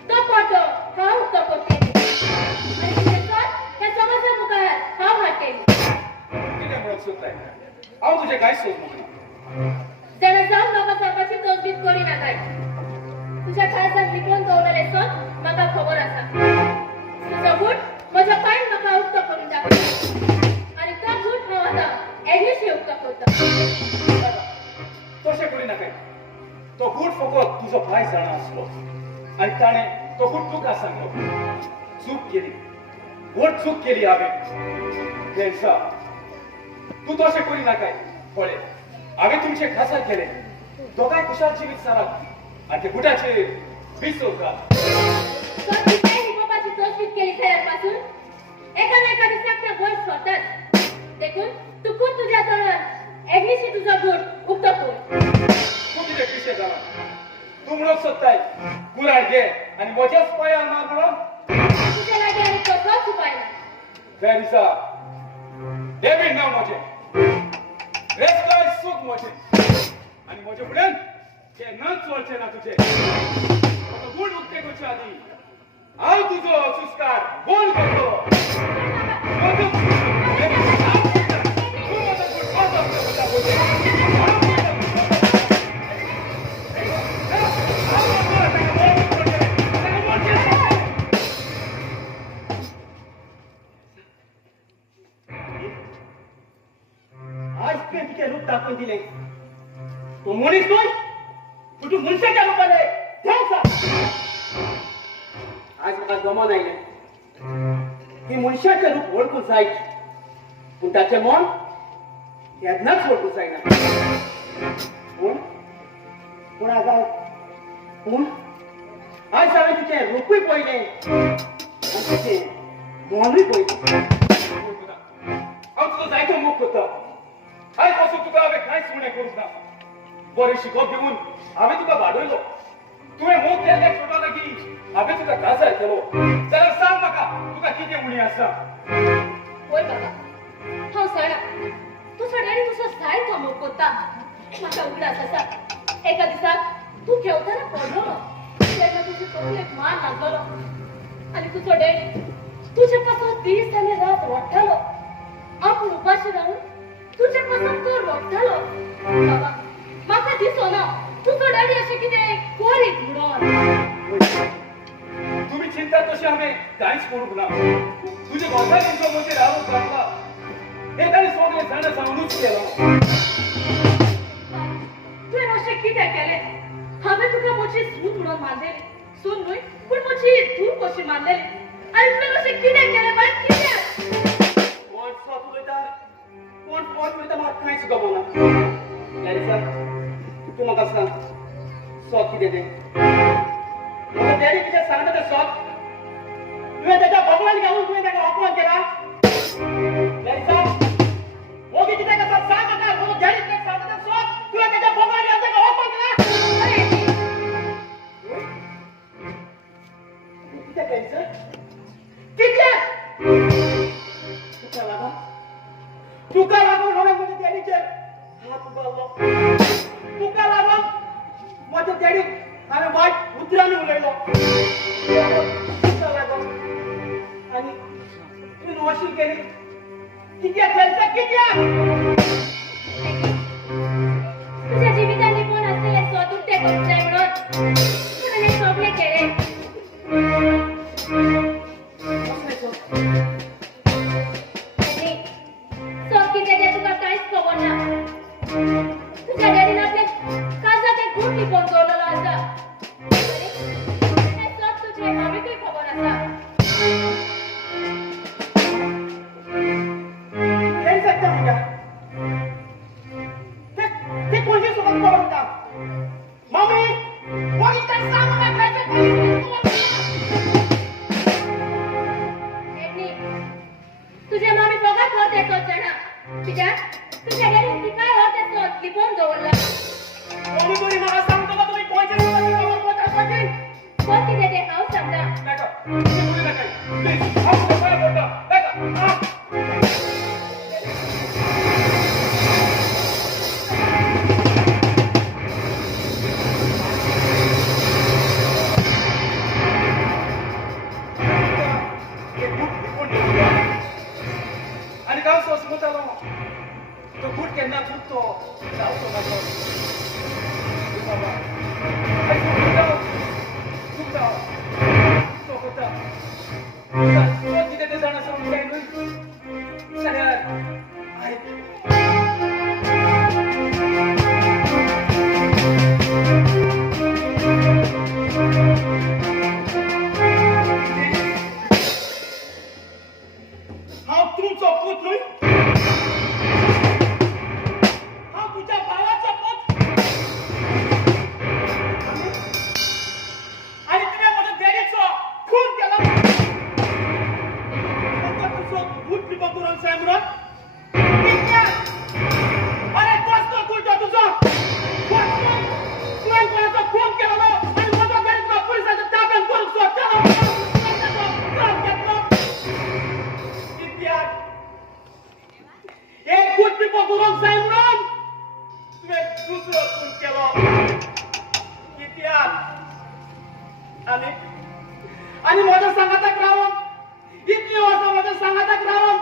तो फोटो हांव उक्तो करतलें आनी तुझे सोद ह्या समाजा मुखार हांव हाडटलें कितें म्हणून सोदताय हांव तुजें कांयच सोदूंक ना जाणा जावन म्हाका सांगपाची तसबीत करिनाकाय तुझ्या काळजाक लिपोवन दवरलेले सोद म्हाका खबर आसा तुजो बूट म्हज्या पांयान म्हाका उक्तो करून दाखयला आनी तो बूट हांव आतां एग्निशी उक्तो करता तशें करिनाकाय तो बूट फकत तुजो भाय जाणा आसलो आनी ताणें तो बूट तुका सांगलो चूक केली व्हड चूक केली हांवें ग्लॅरिसा तूं तशें करिनाकाय पळय हांवें तुमचे खासा केले दोगांय कुशाल जिवीत जालात आनी ते बुटाचेर विसोका तो कितेंय हिपोवपाची तसबीत केली खऱ्या पासून एका ना एका दिसाक ते वयर सरतात देखून तूं खूब तुज्या तोंडान एग्निशी तुजो बूट उक्तो कर तूं कितें पिशें जाला तूं म्हणून सोदताय कुराड घे आनी म्हज्याच पांयार मार म्हणून तुजे लागीं आनी कसोच उपाय ना ग्लॅरिसा डेव्हिड नांव म्हजें रेस्टाय सूख म्हजें आनी म्हजे फुड्यान केन्नाच चलचें ना तुजें म्हाका बूट उक्ते करचे आदी हांव तुजो सुस्कार बोल करतलो तूं म्हजो बूट कसो उक्ते आज तुवें कितें रूप दाखोवन दिलें तो मनीस न्हय तूं मनशाच्या रूपाने देव सांग आज म्हाका गमन आयलें की मनशाचें रूप वळखूंक जाय पूण ताचें मन केन्नाच वळखूंक जायना पूण आज पूण आज हांवें तुजें रूपूय पळयलें आनी तुजें मनूय पळयलें हांव तुजो जायतो मोग करता आयज पासून तुका हांवें कांयच उणें करूंक ना बरें शिकोवप दिवन हांवें तुका वाडयलो तुवें मोग केल्ल्या छोटा लागीं हांवें तुका काजार केलो जाल्यार सांग म्हाका तुका कितें उणी आसा होय बाबा हांव जाणा तुजो डॅडी तुजो जायतो मोग करता म्हाका उगडास आसा एका दिसाक तूं खेळटना पडलो तेन्ना तुजे तकलेक मार लागलो आनी तुजो डॅडी तुजे पासून दीस आनी रात रडटालो आपूण उपाशी रावन तुजे पासून तो रडटालो बाबा म्हाका दिसना तुझो डॅडी अशें कितें कोरीत म्हणून तुम्ही चिंता तशी आम्ही काहीच करूंक ना तुझे गोठान तुमचो मोठे रावून काढला हे ताणी सगळे जाणा सांगूनच केलो तुवें अशें कितें केलें हांवें तुका म्हजी सून म्हणून मानलेली सून न्हय पूण म्हजी धूव कशी मानलेली आनी तुवें अशें कितें केलें बाय कितें कोण स्वत उलयता कोण पोट उलयता म्हाका कांयच गमना लॅरिसा तूं म्हाका सांग स्वत कितें तें म्हाका डॅडी कितें सांगता तें स्वत तुवें तेच्या भगवान घालून तुवें ताका अपमान केला लॅरिसा ओगी कितें कसा सांग म्हाका म्हजो डॅडी कितें सांगता तें स्वत तुवें तेच्या भगवान घालून ताका अपमान केला कितें लॅरिसा कितें तुका लागून हांवें म्हज्या डॅडीचेर हात उबारलो तुका लागून म्हज्या डॅडीक हांवें वायट उतरांनी उलयलो तुका लागून आनी तुवें अशी केली कित्याक लॅरिसा कित्याक तुझ्या जिवितांत कोण असलेले स्वतून ते करूंक जाय म्हणून तुवें हे सगळें केलें सोद कितें तें तुका कांयच खबर ना तुज्या डॅडीन आपल्या काळजाचें खूब लिपोवन दवरलेलो आसा हें सोद तुजे मामीकूय खबर आसा लॅरिसा कितें म्हणटा ते कोणचे सोबत पळवता मामी कोणी तर सांग म्हाका लॅरिसा तुझे मामी फकत हो ते सोद जाणा कित्याक तुज्या डॅडीन तिकाय हो ते सोद लिपोवन दवरला कोणी कोणी म्हाका सांगता का तुमी कोणचे सोबत खबर पडटा पडटी सोद कितें तें हांव सांगता नाका तुझे मुली नाका प्लीज हांव तुका पांया पडटा नाका आणि गाव सोसमतालो तो बूट केन्ना फुटतो जावचो नाका बाबा फुटता तो कोता तो कितें तें जाणा सांगूंक जाय न्हय जाल्यार आयक हांव तुमचो पूत न्हय हांव तुज्या भावाचो पूत आनी तुवें म्हज्या डॅडीचो खून केलो म्हाका तुजो बूट लिपोवन दवरूंक जाय म्हणून कित्याक अरे कसलो खून तुजो तुवें कोणाचो खून केलो आनी म्हजो डॅडी तुका पुलिसाच्या ताब्यांत दवरूंक सोदतालो एक खून लिपोवन दवरूंक जाय म्हणून तुवें दुसरो खून केलो कित्याक आनी म्हज्या सांगाताक रावून इतली वर्सां म्हज्या सांगाताक रावून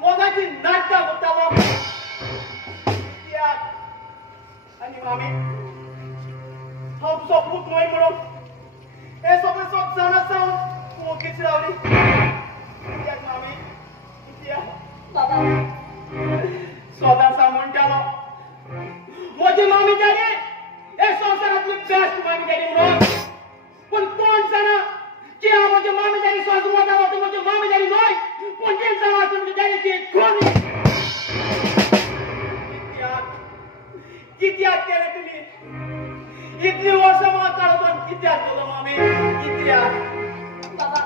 मोगाची नाटकां करतालो कित्याक आनी मामी हांव तुजो पूत न्हय म्हणून हे सगळें सोद जाणा सावन तूं ओगीच रावली कित्याक मामी कित्याक बाबा स्वतःचा म्हणटालो म्हजी मामी डॅडी हे संवसारांतली बेस्ट मामी डॅडी म्हणून पूण कोण जाणा की हांव म्हजी मामी डॅडी सोद वतालो ती म्हजी मामी डॅडी न्हय पूण ती जाणा ती म्हजी डॅडीची खोनी कित्याक केलें तुमी इतली वर्सां म्हाका काळोखान कित्याक केलो मामी कित्याक बाबा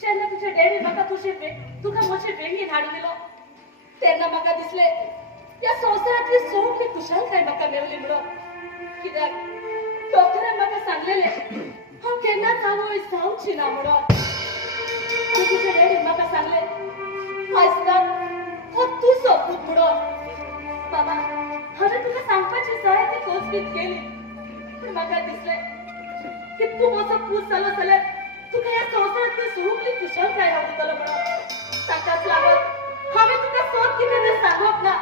जेन्ना तुजे डॅडी म्हाका तुका म्हजे वेंगीन हाडून दिलो तेन्ना म्हाका दिसलें ह्या संवसारांतली सगळी खुशालकाय म्हाका मेळली म्हणून कित्याक डॉक्टरान म्हाका सांगलेलें हांव केन्नाच आवय जावची ना म्हणून आनी तुजे डॅडीन म्हाका सांगलें आयजकाल हो तुजो पूत म्हणून बाबा हांवें तुका सांगपाची जायती कोसबीत केली पूण म्हाका दिसलें की तूं म्हजो पूत जालो जाल्यार तुका ह्या संवसारांतली सगळी खुशालकाय हांव दितलो म्हणून ताकाच लागून हांवें तुका सोद कितें तें सांगप ना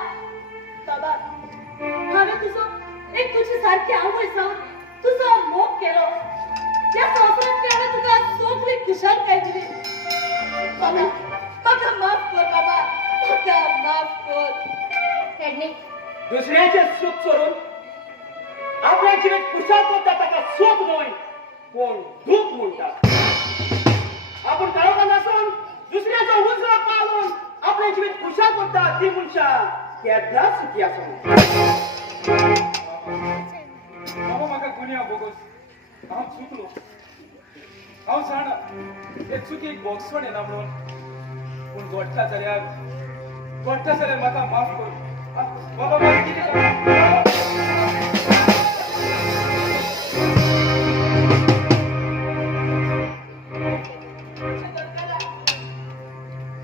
बाबा हांवें तुजो एक तुझी सारखी आवड जाऊन तुझा मोग केलो त्या संसारात केलं तुका सोगली खुशाल पाहिजे बाबा म्हाका माफ कर बाबा म्हाका माफ कर हेडनी दुसऱ्याचे सुख सोडून आपल्या जिणेत खुशाल कोणता ताका सुख न्हय कोण दुःख म्हणतात आपण काळोखान आसून दुसऱ्याचो उजळो पाळून आपल्या जिणेत खुशाल कोणता ती मनशां केन्ना सुखी आसूं बाबा म्हाका गुन्या बोगस हांव चुकलो हांव जाणा ते चुकीक बोगसवण येना म्हणून पूण घडटा जाल्यार म्हाका माफ कर बाबा म्हाका कितें कर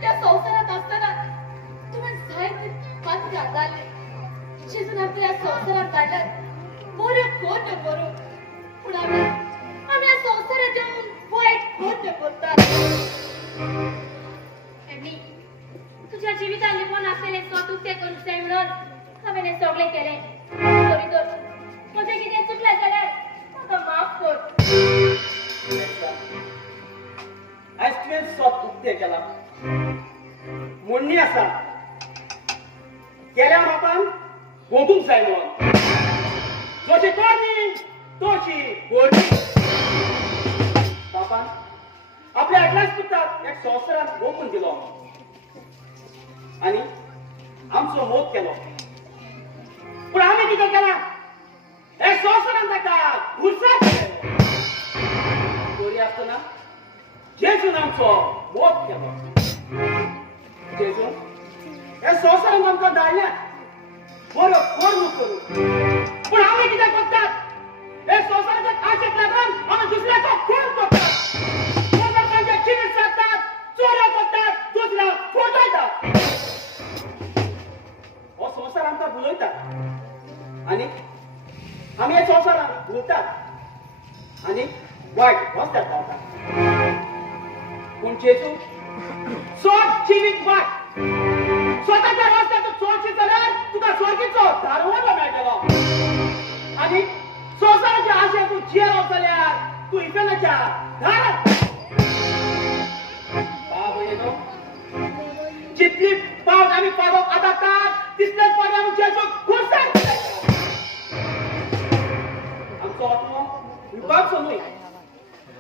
त्या संसारात असताना तुम्ही जायते पाच घाताले शिजून आपल्या संसारात काढलं बरं कोण न करू पण आम्ही या संसारात येऊन वाईट कोण न करतात हेडनी तुझ्या जीवितात लिपोन असलेले स्वतुत्य करून जाय म्हणून हांवें हे सगळें केलें तरी तर म्हजें कितें चुकलें जाल्यार म्हाका माफ कर आयज तुवें स्वत उक्ते केला म्हणणी आसा केल्या मापान भोगूंक जाय म्हणून जशी करणी तशी भरणी बापान आपल्या एकल्याच पुताक एक संवसारात भोगून दिलो आनी आमचो मोग केलो पूण आमी कितें केलां हे संवसारान ताका घुरसाट केलो तरी आसतना जेजून आमचो मोग केलो जेजून हे संवसारान आमकां धाडल्यात बरो कर्म करून पूण आमी कितें करतात हे संवसाराच्या आशेक लागून आमी दुसऱ्याचो खून करतात लोकांचे जिवीत साधतात चोऱ्यो करतात दुसऱ्याक फटयतात हो संवसार आमकां भुलयता आनी आमी हे संवसारान घुरतात आनी वायट रस्त्यार पावतात पूण जेजू सोड जिवीत वाट स्वताच्या रस्त्याचो चोरशी जाल्यार तुका स्वर्गीचो दारवळो मेळटलो आनी संवसाराच्या आशेक तूं जियेलो जाल्यार तूं इफेनाच्या दारांत भयणो जितली पावट आमी पावोवप आदातात तितलेच पावट आमी जेजूक खुरसाट करतात आमचो आत्मो विपाचो न्हय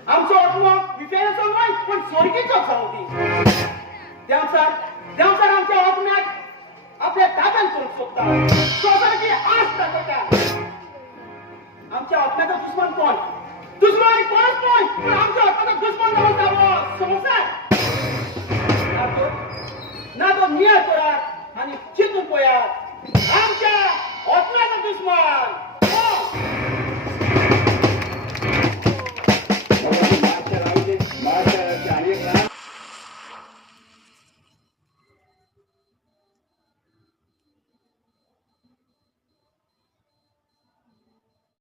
आमचो आत्मो विफेनाचो न्हय पूण स्वर्गीचो जावं दी देवचार आमच्या आत्म्याक आपल्या ताब्यांत करूंक सोदता संवसाराची आस दाखयता आमच्या आत्म्याचो दुस्मन कोण दुस्मन कोणच न्हय पूण आमच्या आत्म्याचो दुस्मन जावन